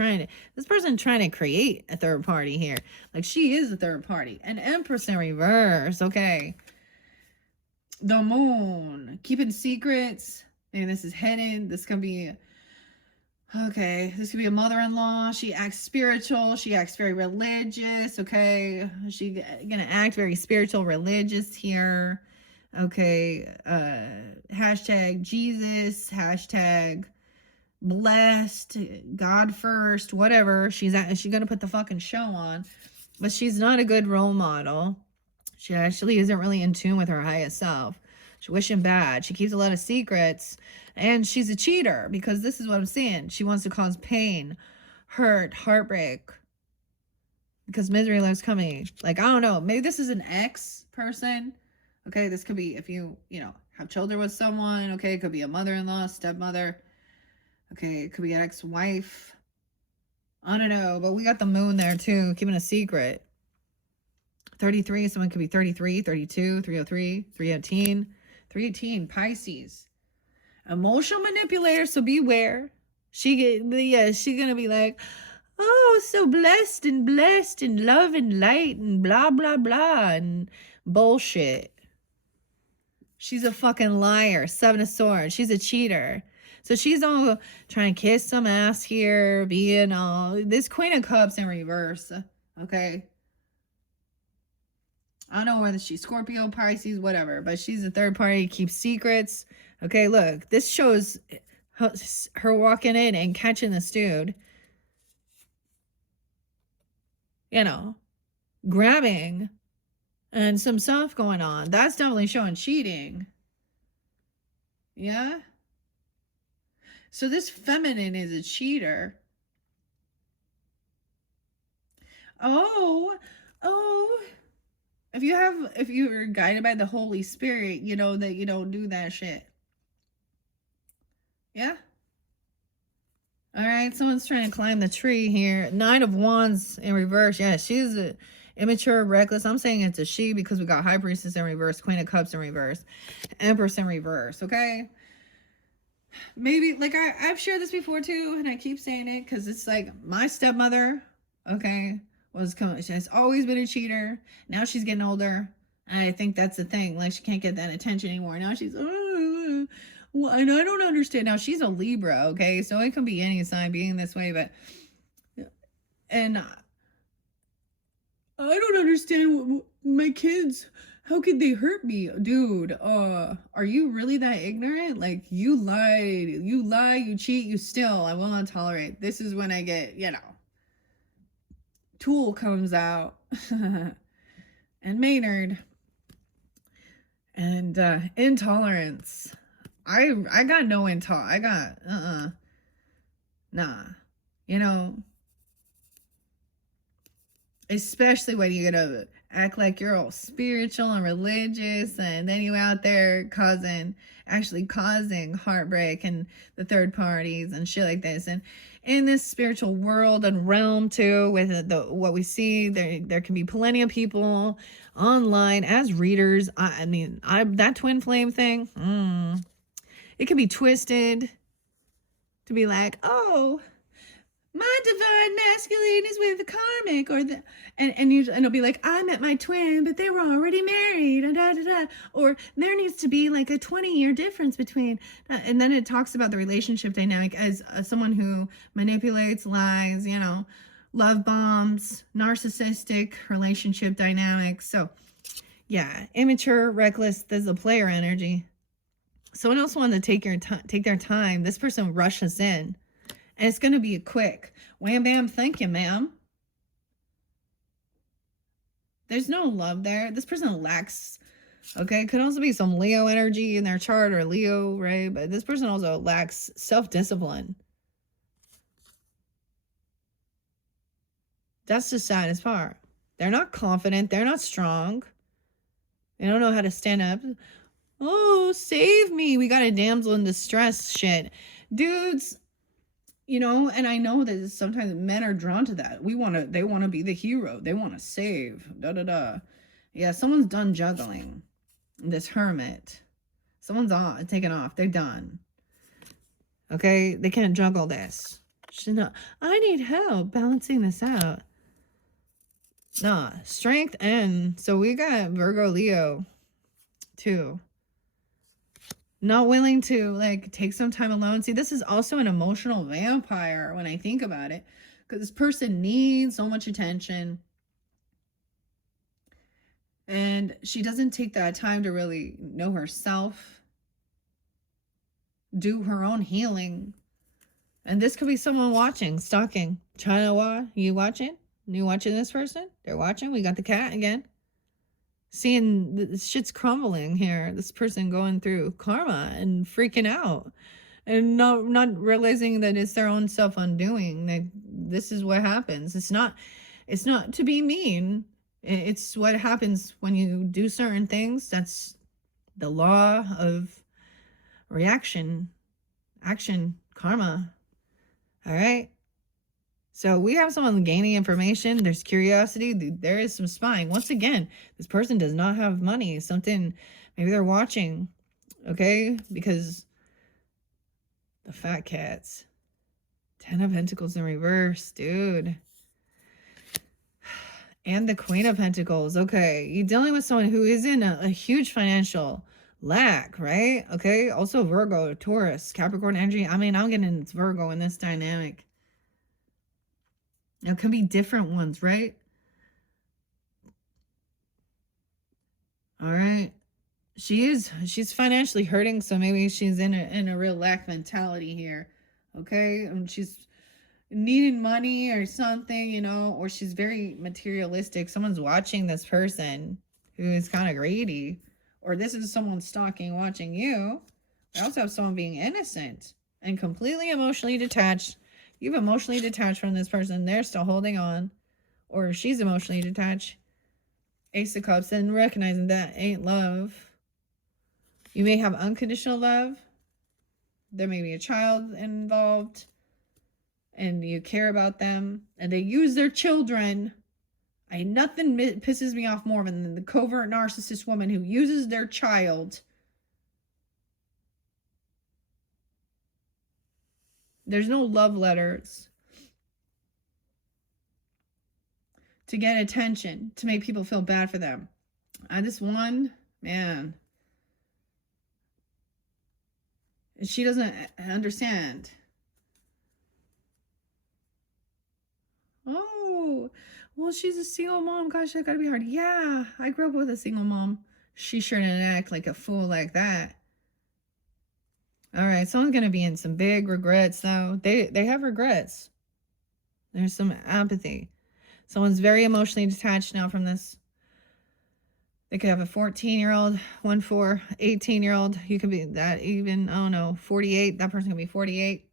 person trying to create a third party here. Like, she is a third party. An Empress in reverse. Okay. The Moon. Keeping secrets. Maybe this is hidden. This could be... Okay, this could be a mother-in-law. She acts spiritual. She acts very religious. Okay, she gonna act very spiritual, religious here. Okay, hashtag Jesus, hashtag blessed, God first, whatever. She's gonna put the fucking show on, but she's not a good role model. She actually isn't really in tune with her highest self. She's wishing bad. She keeps a lot of secrets. And she's a cheater, because this is what I'm saying. She wants to cause pain, hurt, heartbreak. Because misery loves company. Like, I don't know. Maybe this is an ex person. Okay, this could be if you have children with someone. Okay, it could be a mother-in-law, stepmother. Okay, it could be an ex-wife. I don't know. But we got the Moon there, too. Keeping a secret. 33. Someone could be 33, 32, 303, 318. 318, Pisces. Emotional manipulator, so beware. She's gonna be like, oh, so blessed and love and light and blah blah blah and bullshit. She's a fucking liar. 7 of Swords. She's a cheater. So she's all trying to kiss some ass here, being all this Queen of Cups in reverse. Okay. I don't know whether she's Scorpio, Pisces, whatever, but she's a third party, keeps secrets. Okay, look, this shows her walking in and catching this dude, grabbing and some stuff going on. That's definitely showing cheating. Yeah? So this feminine is a cheater. Oh. If you're guided by the Holy Spirit, you know that you don't do that shit. Yeah? Alright, someone's trying to climb the tree here. 9 of Wands in reverse. Yeah, she's immature, reckless. I'm saying it's a she because we got High Priestess in reverse, Queen of Cups in reverse, Empress in reverse, okay? Maybe, like, I've shared this before too, and I keep saying it because it's like my stepmother, okay, she has always been a cheater. Now she's getting older. And I think that's the thing. Like, she can't get that attention anymore. Now she's, well, and I don't understand. Now she's a Libra, okay? So it can be any sign being this way, but, and I don't understand my kids. How could they hurt me? Dude, are you really that ignorant? Like, you lied, you cheat, you steal. I will not tolerate. This is when I get, Tool comes out. And Maynard. And intolerance. I got no I got nah. Especially when you're gonna act like you're all spiritual and religious, and then you out there actually causing heartbreak and the third parties and shit like this. And in this spiritual world and realm too, with what we see, there can be plenty of people online as readers. I mean, that twin flame thing, it can be twisted to be like, oh, my divine masculine is with the karmic, or the and it'll be like, I met my twin, but they were already married, or there needs to be like a 20-year difference between, and then it talks about the relationship dynamic as someone who manipulates, lies, love bombs, narcissistic relationship dynamics. So yeah, immature, reckless. There's a player energy. Someone else wanted to take their time. This person rushes in. And it's going to be a quick wham, bam, thank you, ma'am. There's no love there. This person lacks, okay? Could also be some Leo energy in their chart, or Leo, right? But this person also lacks self-discipline. That's the saddest part. They're not confident. They're not strong. They don't know how to stand up. Oh, save me. We got a damsel in distress shit. Dudes, and I know that sometimes men are drawn to that. They want to be the hero. They want to save. Yeah, someone's done juggling. This hermit. Someone's taken off. They're done. Okay? They can't juggle this. I need help balancing this out. Nah, strength and so we got Virgo Leo too. Not willing to like take some time alone. See, this is also an emotional vampire when I think about it, because this person needs so much attention, and she doesn't take that time to really know herself, do her own healing. And this could be someone watching, stalking. China, you watching? You watching this person? They're watching. We got the cat again. Seeing the shit's crumbling here. This person going through karma and freaking out, and not realizing that it's their own self undoing. This is what happens. It's not to be mean. It's what happens when you do certain things. That's the law of reaction, action, karma. All right. So we have someone gaining information. There's curiosity. There is some spying. Once again, this person does not have money. Maybe they're watching, okay? Because the fat cats. 10 of Pentacles in reverse, dude. And the Queen of Pentacles. Okay, you're dealing with someone who is in a huge financial lack, right? Okay, also Virgo, Taurus, Capricorn energy. I mean, I'm getting it's Virgo in this dynamic. Now, it can be different ones, right? All right. She's financially hurting, so maybe she's in a real lack mentality here. Okay? And she's needing money or something, or she's very materialistic. Someone's watching this person who is kind of greedy, or this is someone stalking, watching you. I also have someone being innocent and completely emotionally detached. You've emotionally detached from this person. They're still holding on. Or she's emotionally detached. Ace of Cups, and recognizing that ain't love. You may have unconditional love. There may be a child involved. And you care about them. And they use their children. Nothing pisses me off more than the covert narcissist woman who uses their child. There's no love letters to get attention, to make people feel bad for them. This one, man, she doesn't understand. Oh, well, she's a single mom. Gosh, that gotta be hard. Yeah, I grew up with a single mom. She sure didn't act like a fool like that. All right, someone's going to be in some big regrets, though. They have regrets. There's some apathy. Someone's very emotionally detached now from this. They could have a 14-year-old, 18-year-old. You could be that even, I don't know, 48. That person could be 48.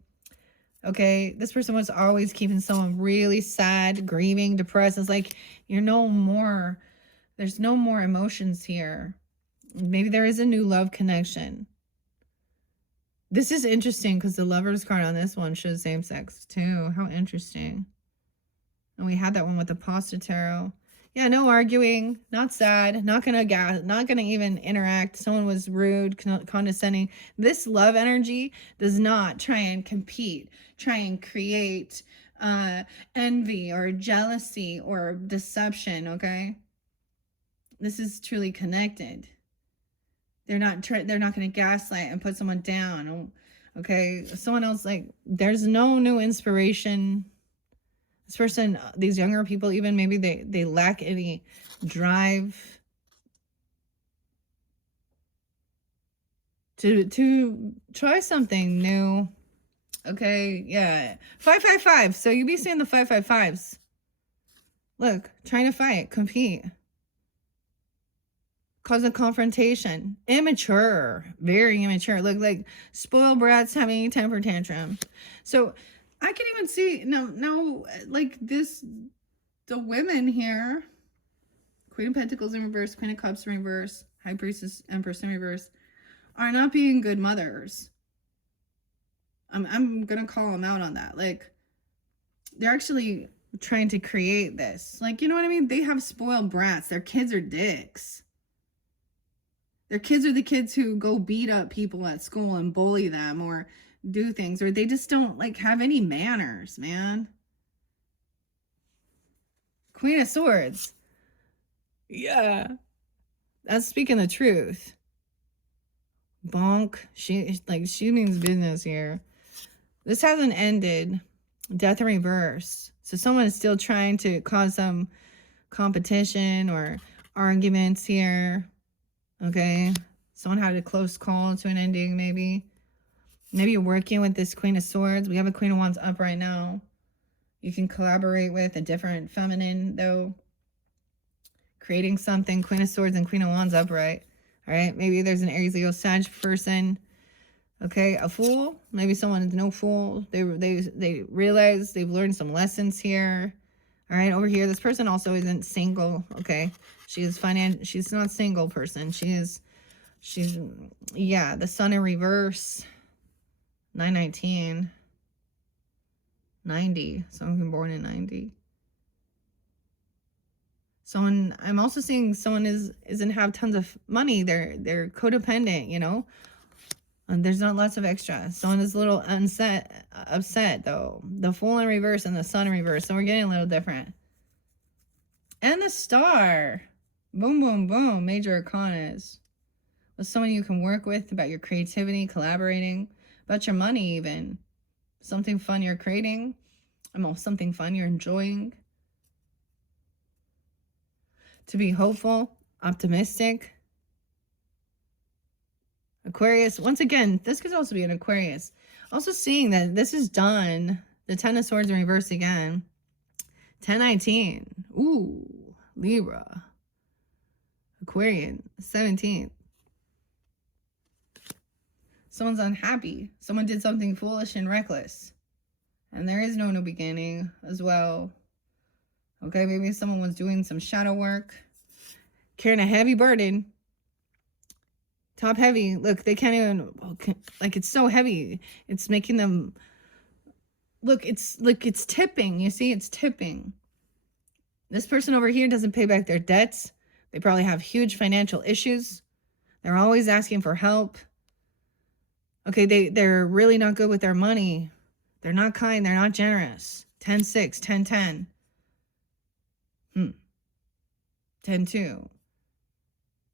Okay, this person was always keeping someone really sad, grieving, depressed. It's like, you're no more. There's no more emotions here. Maybe there is a new love connection. This is interesting because the Lovers card on this one shows same sex too. How interesting. And we had that one with the Pasta Tarot. Yeah, no arguing, not sad, not gonna even interact. Someone was rude, condescending. This love energy does not try and compete, try and create envy or jealousy or deception. Okay, this is truly connected. They're not going to gaslight and put someone down. Okay, someone else, like, there's no new inspiration. This person, these younger people, even maybe they lack any drive to try something new. Okay, yeah. 555. So you be seeing the 555s. Look, trying to fight, compete. Cause a confrontation. Immature. Very immature. Look like spoiled brats having a temper tantrum. So I can even see now like this, the women here, Queen of Pentacles in reverse, Queen of Cups in reverse, High Priestess, Empress in reverse, are not being good mothers. I'm gonna call them out on that. Like, they're actually trying to create this. Like, you know what I mean? They have spoiled brats. Their kids are dicks. Their kids are the kids who go beat up people at school and bully them or do things, or they just don't like have any manners, man. Queen of Swords. Yeah. That's speaking the truth. Bonk. She means business here. This hasn't ended. Death in reverse. So someone is still trying to cause some competition or arguments here. Okay. Someone had a close call to an ending, maybe. Maybe you're working with this Queen of Swords. We have a Queen of Wands up right now. You can collaborate with a different feminine, though. Creating something. Queen of Swords and Queen of Wands upright. All right. Maybe there's an Aries, Leo, Sag person. Okay. A Fool. Maybe someone is no fool. They realize they've learned some lessons here. All right. Over here, this person also isn't single. Okay. She's not a single person. She's, yeah, the Sun in reverse. 919. 90. Someone born in 90. Someone, I'm also seeing someone isn't have tons of money. They're codependent, you know. And there's not lots of extra. Someone is a little upset though. The Fool in reverse and the Sun in reverse. So we're getting a little different. And the Star. Boom, boom, boom. Major arcanas. With someone you can work with about your creativity, collaborating, about your money even. Something fun you're creating. Something fun you're enjoying. To be hopeful, optimistic. Aquarius. Once again, this could also be an Aquarius. Also seeing that this is done. The Ten of Swords in reverse again. 1019. Ooh, Libra. Aquarian. 17th. Someone's unhappy. Someone did something foolish and reckless. And there is no new beginning as well. Okay, maybe someone was doing some shadow work. Carrying a heavy burden. Top heavy. Look, they can't even, like, it's so heavy. It's making them, look, it's tipping. You see, it's tipping. This person over here doesn't pay back their debts. They probably have huge financial issues. They're always asking for help. Okay, they're really not good with their money. They're not kind. They're not generous. 10-6, 10-10. 10-2.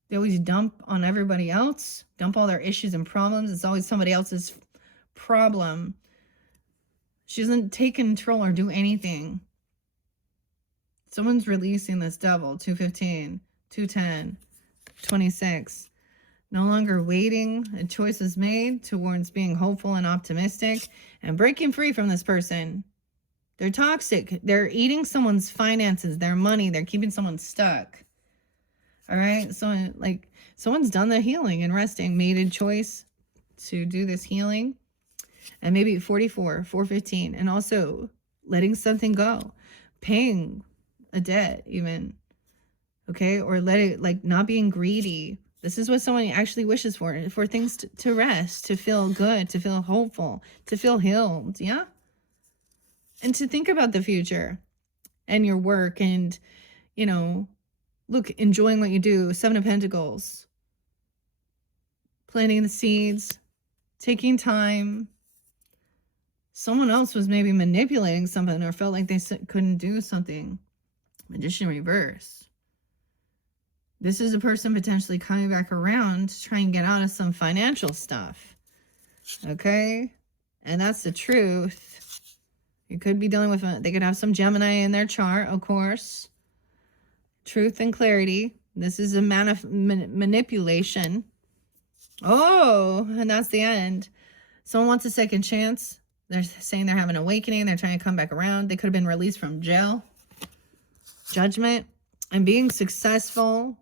They always dump on everybody else. Dump all their issues and problems. It's always somebody else's problem. She doesn't take control or do anything. Someone's releasing this devil. 215, 210, 26. No longer waiting. A choice is made towards being hopeful and optimistic and breaking free from this person. They're toxic. They're eating someone's finances, their money. They're keeping someone stuck. All right. So, like, someone's done the healing and resting, made a choice to do this healing. And maybe 44, 415. And also letting something go, paying a debt even. Okay. Or let it, like, not being greedy. This is what someone actually wishes for things to rest, to feel good, to feel hopeful, to feel healed. Yeah. And to think about the future and your work and, you know, look, enjoying what you do. 7 of Pentacles. Planting the seeds, taking time. Someone else was maybe manipulating something or felt like they couldn't do something. Magician reverse. This is a person potentially coming back around to try and get out of some financial stuff. Okay? And that's the truth. You could be dealing with, they could have some Gemini in their chart, of course. Truth and clarity. This is a manipulation. Oh, and that's the end. Someone wants a second chance. They're saying they're having an awakening. They're trying to come back around. They could have been released from jail. Judgment. And being successful.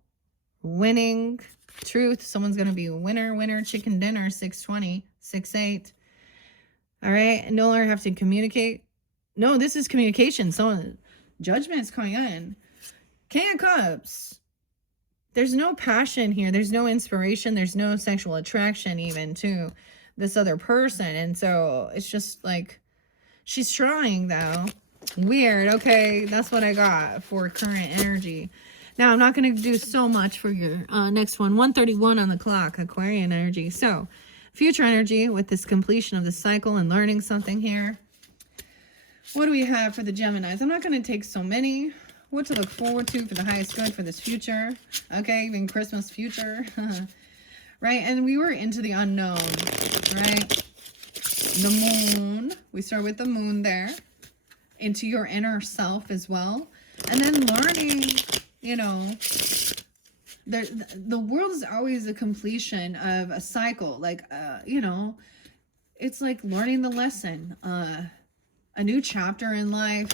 Winning. Truth. Someone's going to be a winner. Winner. Chicken dinner. 620. 6-8. All right. No longer have to communicate. No, this is communication. Someone. Judgment is coming in. King of Cups. There's no passion here. There's no inspiration. There's no sexual attraction even to this other person. And so it's just like, she's trying though. Weird. Okay. That's what I got for current energy. Now I'm not going to do so much for your next one. 1:31 on the clock, Aquarian energy. So future energy with this completion of the cycle and learning something here. What do we have for the Geminis? I'm not going to take so many. What to look forward to for the highest good for this future. Okay, even Christmas future. Right, and we were into the unknown, right? The moon. We start with the moon there. Into your inner self as well. And then learning, you know, the world is always a completion of a cycle. Like, you know, it's like learning the lesson. A new chapter in life.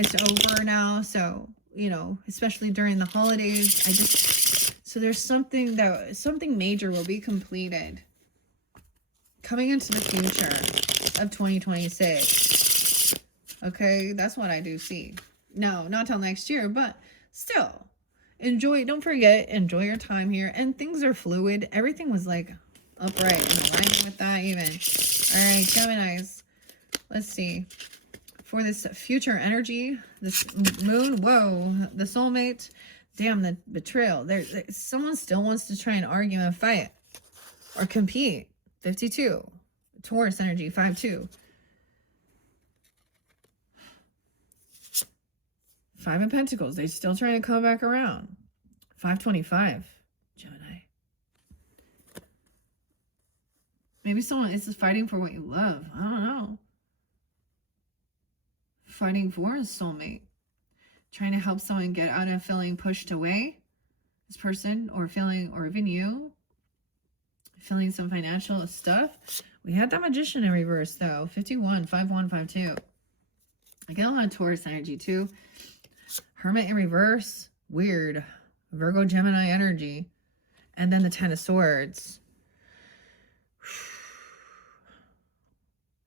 It's over now. So, you know, especially during the holidays, so there's something major will be completed coming into the future of 2026. Okay, that's what I do see. No, not till next year, but still enjoy. Don't forget, enjoy your time here. And things are fluid. Everything was like upright and aligned with that even. All right, Geminis. Let's see. For this future energy, this moon, whoa, the soulmate. Damn, the betrayal. Someone still wants to try and argue and fight or compete. 52. Taurus energy, 5-2. 5 of Pentacles. They're still trying to come back around. 525. Gemini. Maybe someone is fighting for what you love. I don't know. Fighting for a soulmate. Trying to help someone get out of feeling pushed away, this person, or feeling, or even you, feeling some financial stuff. We had that Magician in reverse though. 51, 5-1, 5-2. I get a lot of Taurus energy too. Hermit in reverse. Weird. Virgo, Gemini energy. And then the 10 of Swords.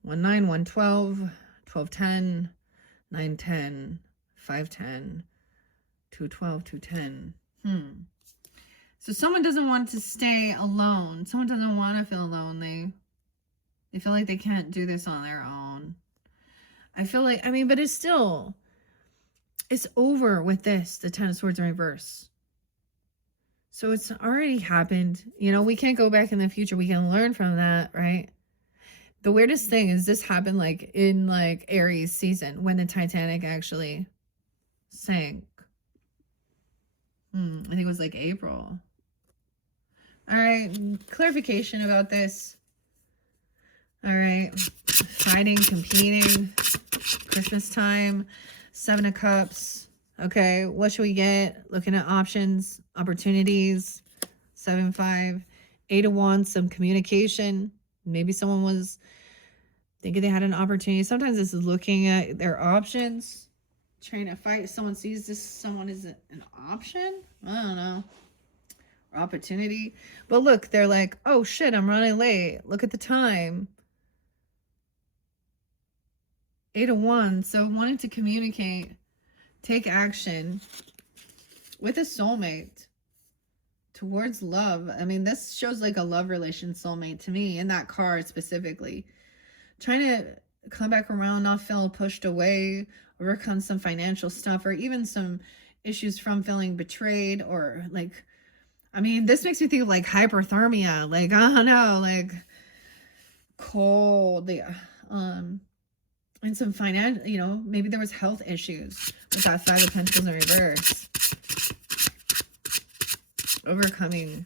1-9, 1-12, 12-10, 9-10. 5-10, 2-12, 2-10. So someone doesn't want to stay alone. Someone doesn't want to feel lonely. They feel like they can't do this on their own. I feel like, I mean, but it's still, it's over with this, the 10 of Swords in reverse. So it's already happened. You know, we can't go back in the future. We can learn from that, right? The weirdest thing is this happened like in like Aries season when the Titanic actually sank. I think it was like April. All right, clarification about this. All right, fighting, competing, Christmas time, 7 of Cups. Okay, what should we get? Looking at options, opportunities, 7-5, 8 of Wands, some communication. Maybe someone was thinking they had an opportunity. Sometimes this is looking at their options. Trying to fight. Someone sees this. Someone is an option. I don't know. Or opportunity. But look, they're like, oh shit, I'm running late. Look at the time. Eight of Wands. So wanting to communicate, take action with a soulmate towards love. I mean, this shows like a love relation soulmate to me in that card specifically. Trying to come back around, not feel pushed away, overcome some financial stuff, or even some issues from feeling betrayed, or like, I mean, this makes me think of like hyperthermia, like, I don't know, like cold, yeah. And some financial, you know, maybe there was health issues with that Five of Pentacles in reverse. Overcoming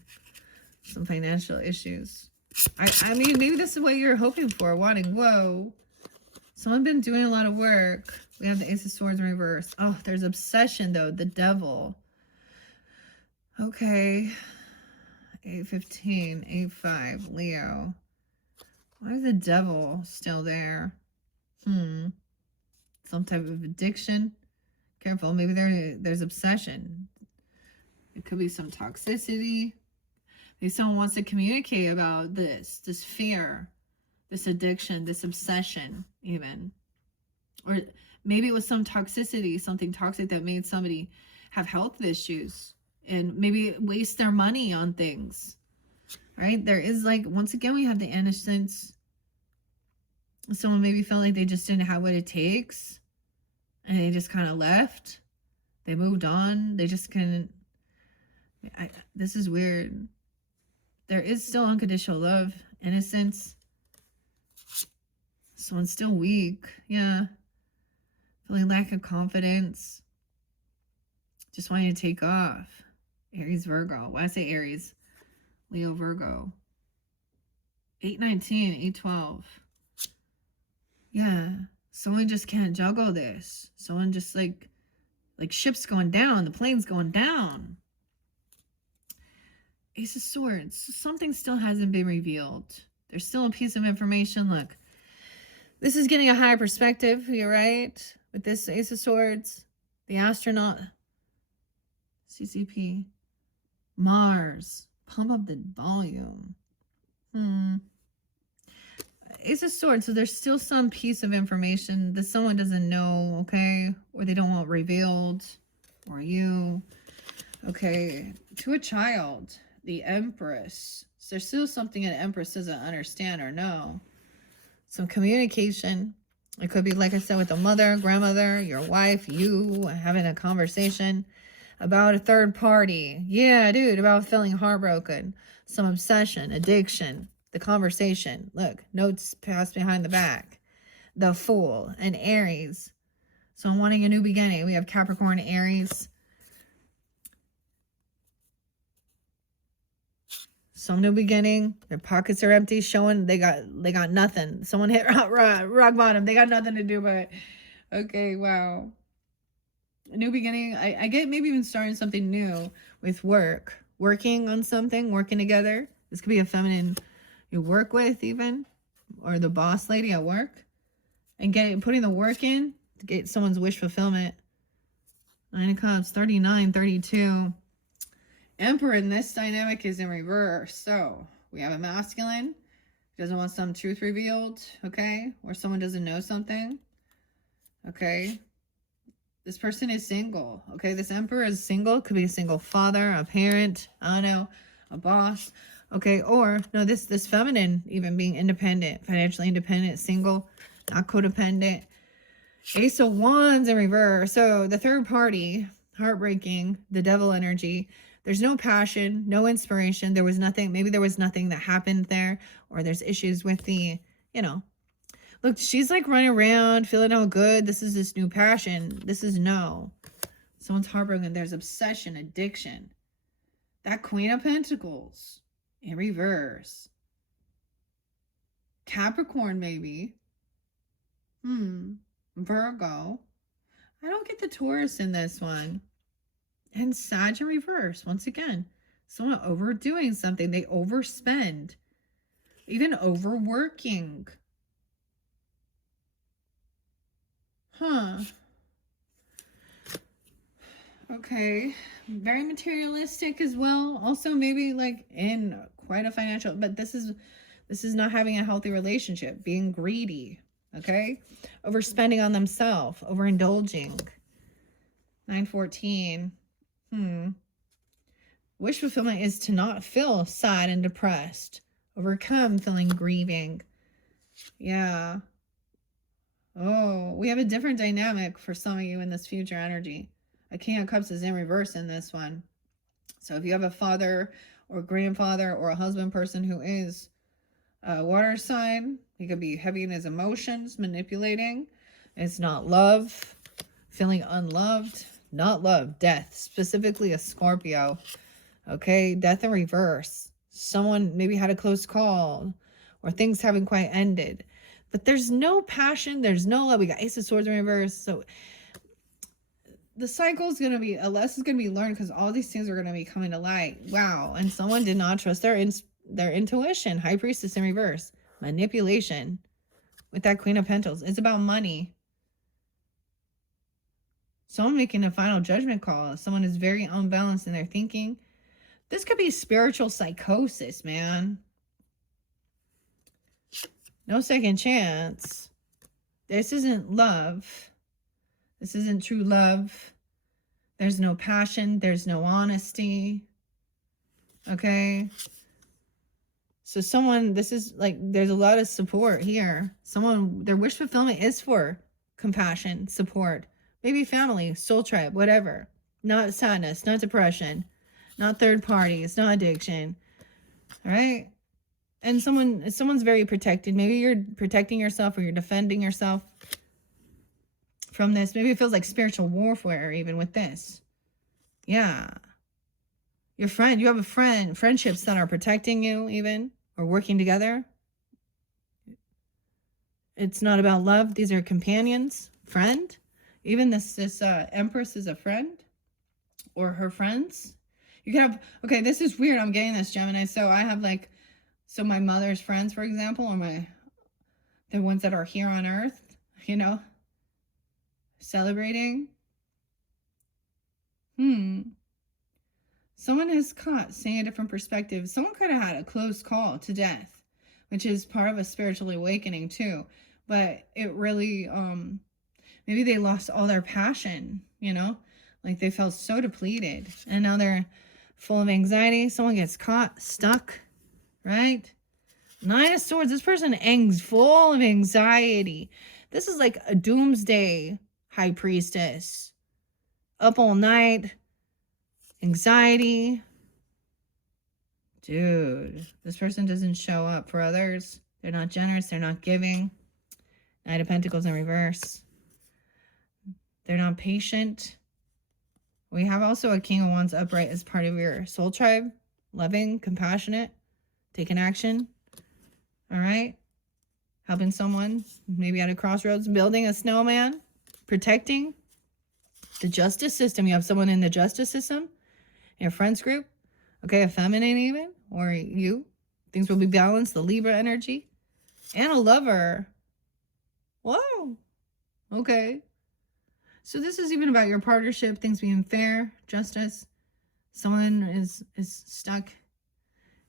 some financial issues. I mean, maybe this is what you're hoping for, wanting. Whoa. Someone been doing a lot of work. We have the Ace of Swords in reverse. Oh, there's obsession, though. The Devil. Okay. 8-15. 8-5. Leo. Why is the Devil still there? Some type of addiction. Careful. Maybe there's obsession. It could be some toxicity. Maybe someone wants to communicate about this fear, this addiction, this obsession even. Or maybe it was some toxicity, something toxic that made somebody have health issues and maybe waste their money on things, right? There is like, once again, we have the innocence. Someone maybe felt like they just didn't have what it takes and they just kind of left. They moved on. They just couldn't. This is weird. There is still unconditional love, innocence. Someone's still weak. Yeah. Feeling lack of confidence. Just wanting to take off. Aries, Virgo. Why I say Aries? Leo, Virgo. 8-19, 8-12. Yeah. Someone just can't juggle this. Someone just like ship's going down. The plane's going down. Ace of Swords. Something still hasn't been revealed. There's still a piece of information. Look, this is getting a higher perspective. You're right. With this Ace of Swords, the astronaut, CCP, Mars. Pump up the volume. Ace of Swords. So there's still some piece of information that someone doesn't know, okay? Or they don't want revealed. Or you. Okay. To a child. The Empress. So there's still something an Empress doesn't understand or know. Some communication. It could be, like I said, with a mother, grandmother, your wife, you having a conversation about a third party. Yeah, dude, about feeling heartbroken. Some obsession, addiction, the conversation. Look, notes passed behind the back. The Fool, and Aries. So I'm wanting a new beginning. We have Capricorn, Aries. Some new beginning. Their pockets are empty, showing they got nothing. Someone hit rock bottom. They got nothing to do but. Okay, wow. A new beginning. I get maybe even starting something new with work. Working on something, working together. This could be a feminine you work with even. Or the boss lady at work. And putting the work in to get someone's wish fulfillment. 9 of Cups, 39, 32. Emperor in this dynamic is in reverse. So we have a masculine who doesn't want some truth revealed, okay? Or someone doesn't know something, okay? This person is single, okay? This Emperor is single. Could be a single father, a parent, I don't know, a boss, okay? Or, no, this feminine even being independent, financially independent, single, not codependent. Ace of Wands in reverse. So the third party, heartbreaking, the devil energy. There's no passion, no inspiration. There was nothing. Maybe there was nothing that happened there. Or there's issues with the, you know. Look, she's like running around, feeling all good. This is this new passion. This is no. Someone's heartbroken. There's obsession, addiction. That Queen of Pentacles in reverse. Capricorn, maybe. Virgo. I don't get the Taurus in this one. And Sag in reverse, once again. Someone overdoing something. They overspend. Even overworking. Okay. Very materialistic as well. Also maybe like in quite a financial, but this is not having a healthy relationship. Being greedy. Okay? Overspending on themselves, overindulging. 914. Wish fulfillment is to not feel sad and depressed. Overcome feeling grieving. Yeah. Oh, we have a different dynamic for some of you in this future energy. A King of Cups is in reverse in this one. So if you have a father or grandfather or a husband person who is a water sign, he could be heavy in his emotions, manipulating. It's not love, feeling unloved, not love, death, specifically a Scorpio. Okay, death in reverse. Someone maybe had a close call or things haven't quite ended. But there's no passion, there's no love. We got Ace of Swords in reverse. So the cycle is going to be, a lesson is going to be learned because all these things are going to be coming to light. Wow. And someone did not trust their intuition. High Priestess in reverse. Manipulation with that Queen of Pentacles. It's about money. Someone making a final judgment call. Someone is very unbalanced in their thinking. This could be spiritual psychosis, man. No second chance. This isn't love. This isn't true love. There's no passion. There's no honesty. Okay. So someone, this is like, there's a lot of support here. Someone, their wish fulfillment is for compassion, support. Maybe family, soul tribe, whatever. Not sadness, not depression, not third parties, not addiction. All right. And someone's very protected. Maybe you're protecting yourself or you're defending yourself from this. Maybe it feels like spiritual warfare even with this. Yeah. Your friend, you have a friend, friendships that are protecting you even or working together. It's not about love. These are companions, friend. Even this Empress is a friend or her friends. You can have, okay, this is weird. I'm getting this, Gemini. So I have like, so my mother's friends, for example, or the ones that are here on Earth, you know, celebrating. Someone is caught seeing a different perspective. Someone could have had a close call to death, which is part of a spiritual awakening too. But it really, maybe they lost all their passion, you know, like they felt so depleted and now they're full of anxiety. Someone gets caught, stuck, right? Nine of Swords. This person full of anxiety. This is like a doomsday High Priestess. Up all night. Anxiety. Dude, this person doesn't show up for others. They're not generous. They're not giving. Knight of Pentacles in reverse. They're not patient. We have also a King of Wands upright as part of your soul tribe. Loving, compassionate, taking action. All right. Helping someone, maybe at a crossroads, building a snowman, protecting the justice system. You have someone in the justice system, your friends group. Okay, a feminine even, or you. Things will be balanced, the Libra energy. And a lover. Whoa. Okay. So this is even about your partnership, things being fair, justice. Someone is stuck,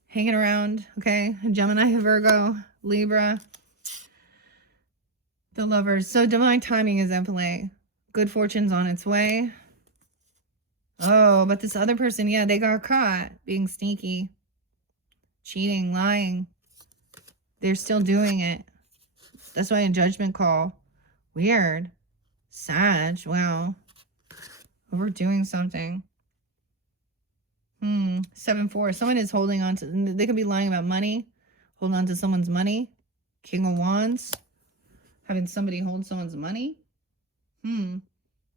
hanging around, okay? Gemini, Virgo, Libra. The lovers. So divine timing is in play. Good fortune's on its way. Oh, but this other person, yeah, they got caught being sneaky, cheating, lying. They're still doing it. That's why a judgment call. Weird. Sag. Wow. Overdoing something. 7-4. Someone is holding on to, they could be lying about money. Holding on to someone's money. King of Wands. Having somebody hold someone's money.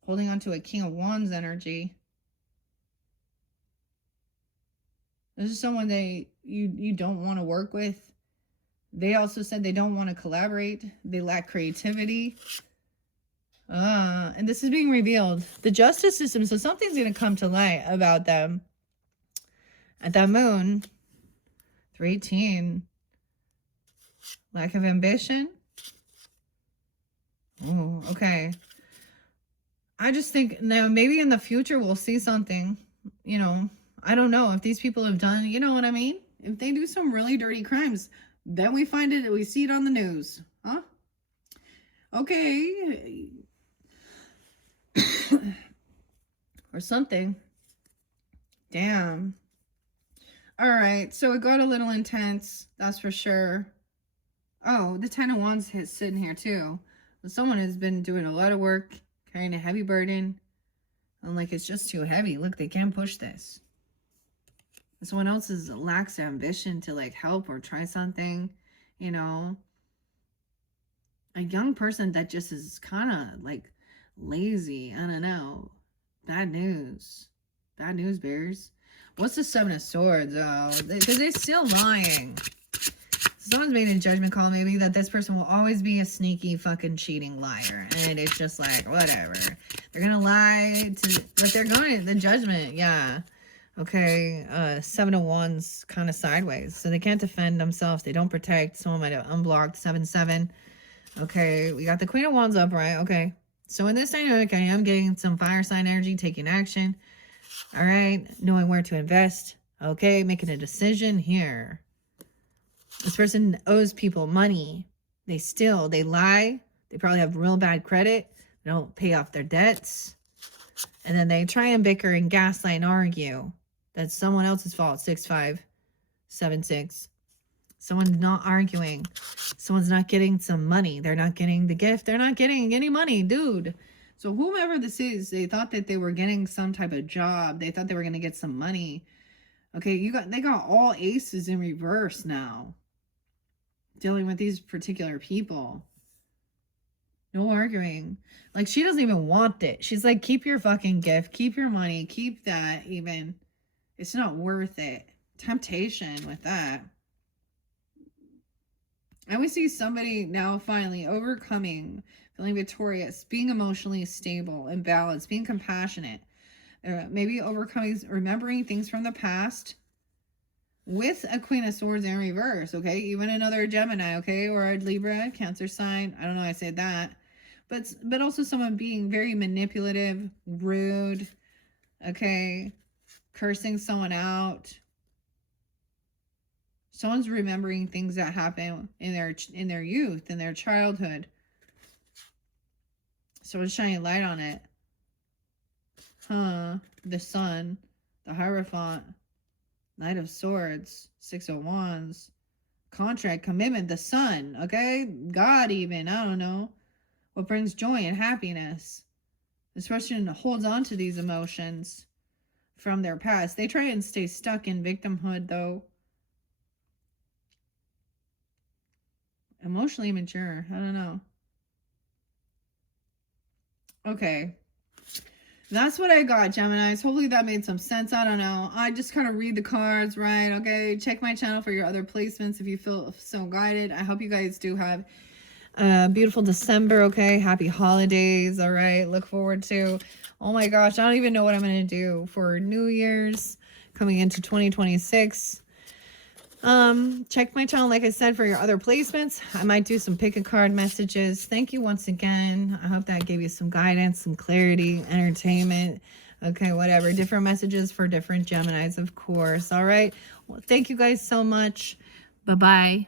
Holding on to a King of Wands energy. This is someone you don't want to work with. They also said they don't want to collaborate. They lack creativity. And this is being revealed. The justice system. So something's going to come to light about them. At that moon. 318. Lack of ambition. Oh, okay. I just think now maybe in the future we'll see something, you know, I don't know if these people have done, you know what I mean? If they do some really dirty crimes, then we find it, we see it on the news, huh? Okay. Or something. Damn. All right. So it got a little intense. That's for sure. Oh, the 10 of Wands is sitting here too. Someone has been doing a lot of work, carrying a heavy burden. I'm like, it's just too heavy. Look, they can't push this. Someone else lacks ambition to like help or try something, you know. A young person that just is kind of like lazy. I don't know. Bad news. Bad news, bears. What's the 7 of Swords? Oh, because they're still lying. Someone's made a judgment call maybe that this person will always be a sneaky fucking cheating liar. And it's just like, whatever. They're going to lie to, but they're going to, the judgment, yeah. Okay, 7 of Wands kind of sideways. So they can't defend themselves. They don't protect. Someone might have unblocked 7-7. Okay, we got the Queen of Wands upright. Okay. So in this dynamic, I am getting some fire sign energy, taking action. All right, knowing where to invest. Okay, making a decision here. This person owes people money. They lie. They probably have real bad credit. They don't pay off their debts. And then they try and bicker and gaslight and argue. That's someone else's fault. 6-5, 7-6. Someone's not arguing. Someone's not getting some money. They're not getting the gift. They're not getting any money, dude. So whomever this is, they thought that they were getting some type of job. They thought they were going to get some money. Okay, they got all aces in reverse now. Dealing with these particular people. No arguing. Like, she doesn't even want it. She's like, keep your fucking gift. Keep your money. Keep that even. It's not worth it. Temptation with that. And we see somebody now finally overcoming, feeling victorious, being emotionally stable and balanced, being compassionate. Maybe overcoming, remembering things from the past with a Queen of Swords in reverse, okay? Even another Gemini, okay? Or a Libra, Cancer sign. I don't know why I said that. But also someone being very manipulative, rude, okay? Cursing someone out. Someone's remembering things that happened in their youth, in their childhood. Someone's shining light on it. The Sun, the Hierophant, Knight of Swords, 6 of Wands, contract, commitment, the Sun, okay? God even, I don't know. What brings joy and happiness. This person holds on to these emotions from their past. They try and stay stuck in victimhood, though. Emotionally mature. I don't know. Okay. That's what I got, Geminis. Hopefully that made some sense. I don't know. I just kind of read the cards, right? Okay. Check my channel for your other placements if you feel so guided. I hope you guys do have a beautiful December, okay? Happy holidays, all right? Look forward to, oh my gosh, I don't even know what I'm going to do for New Year's coming into 2026. Check my channel, like I said, for your other placements. I might do some pick a card messages. Thank you once again. I hope that gave you some guidance, some clarity, entertainment. Okay, whatever. Different messages for different Geminis, of course. All right. Well, thank you guys so much. Bye-bye.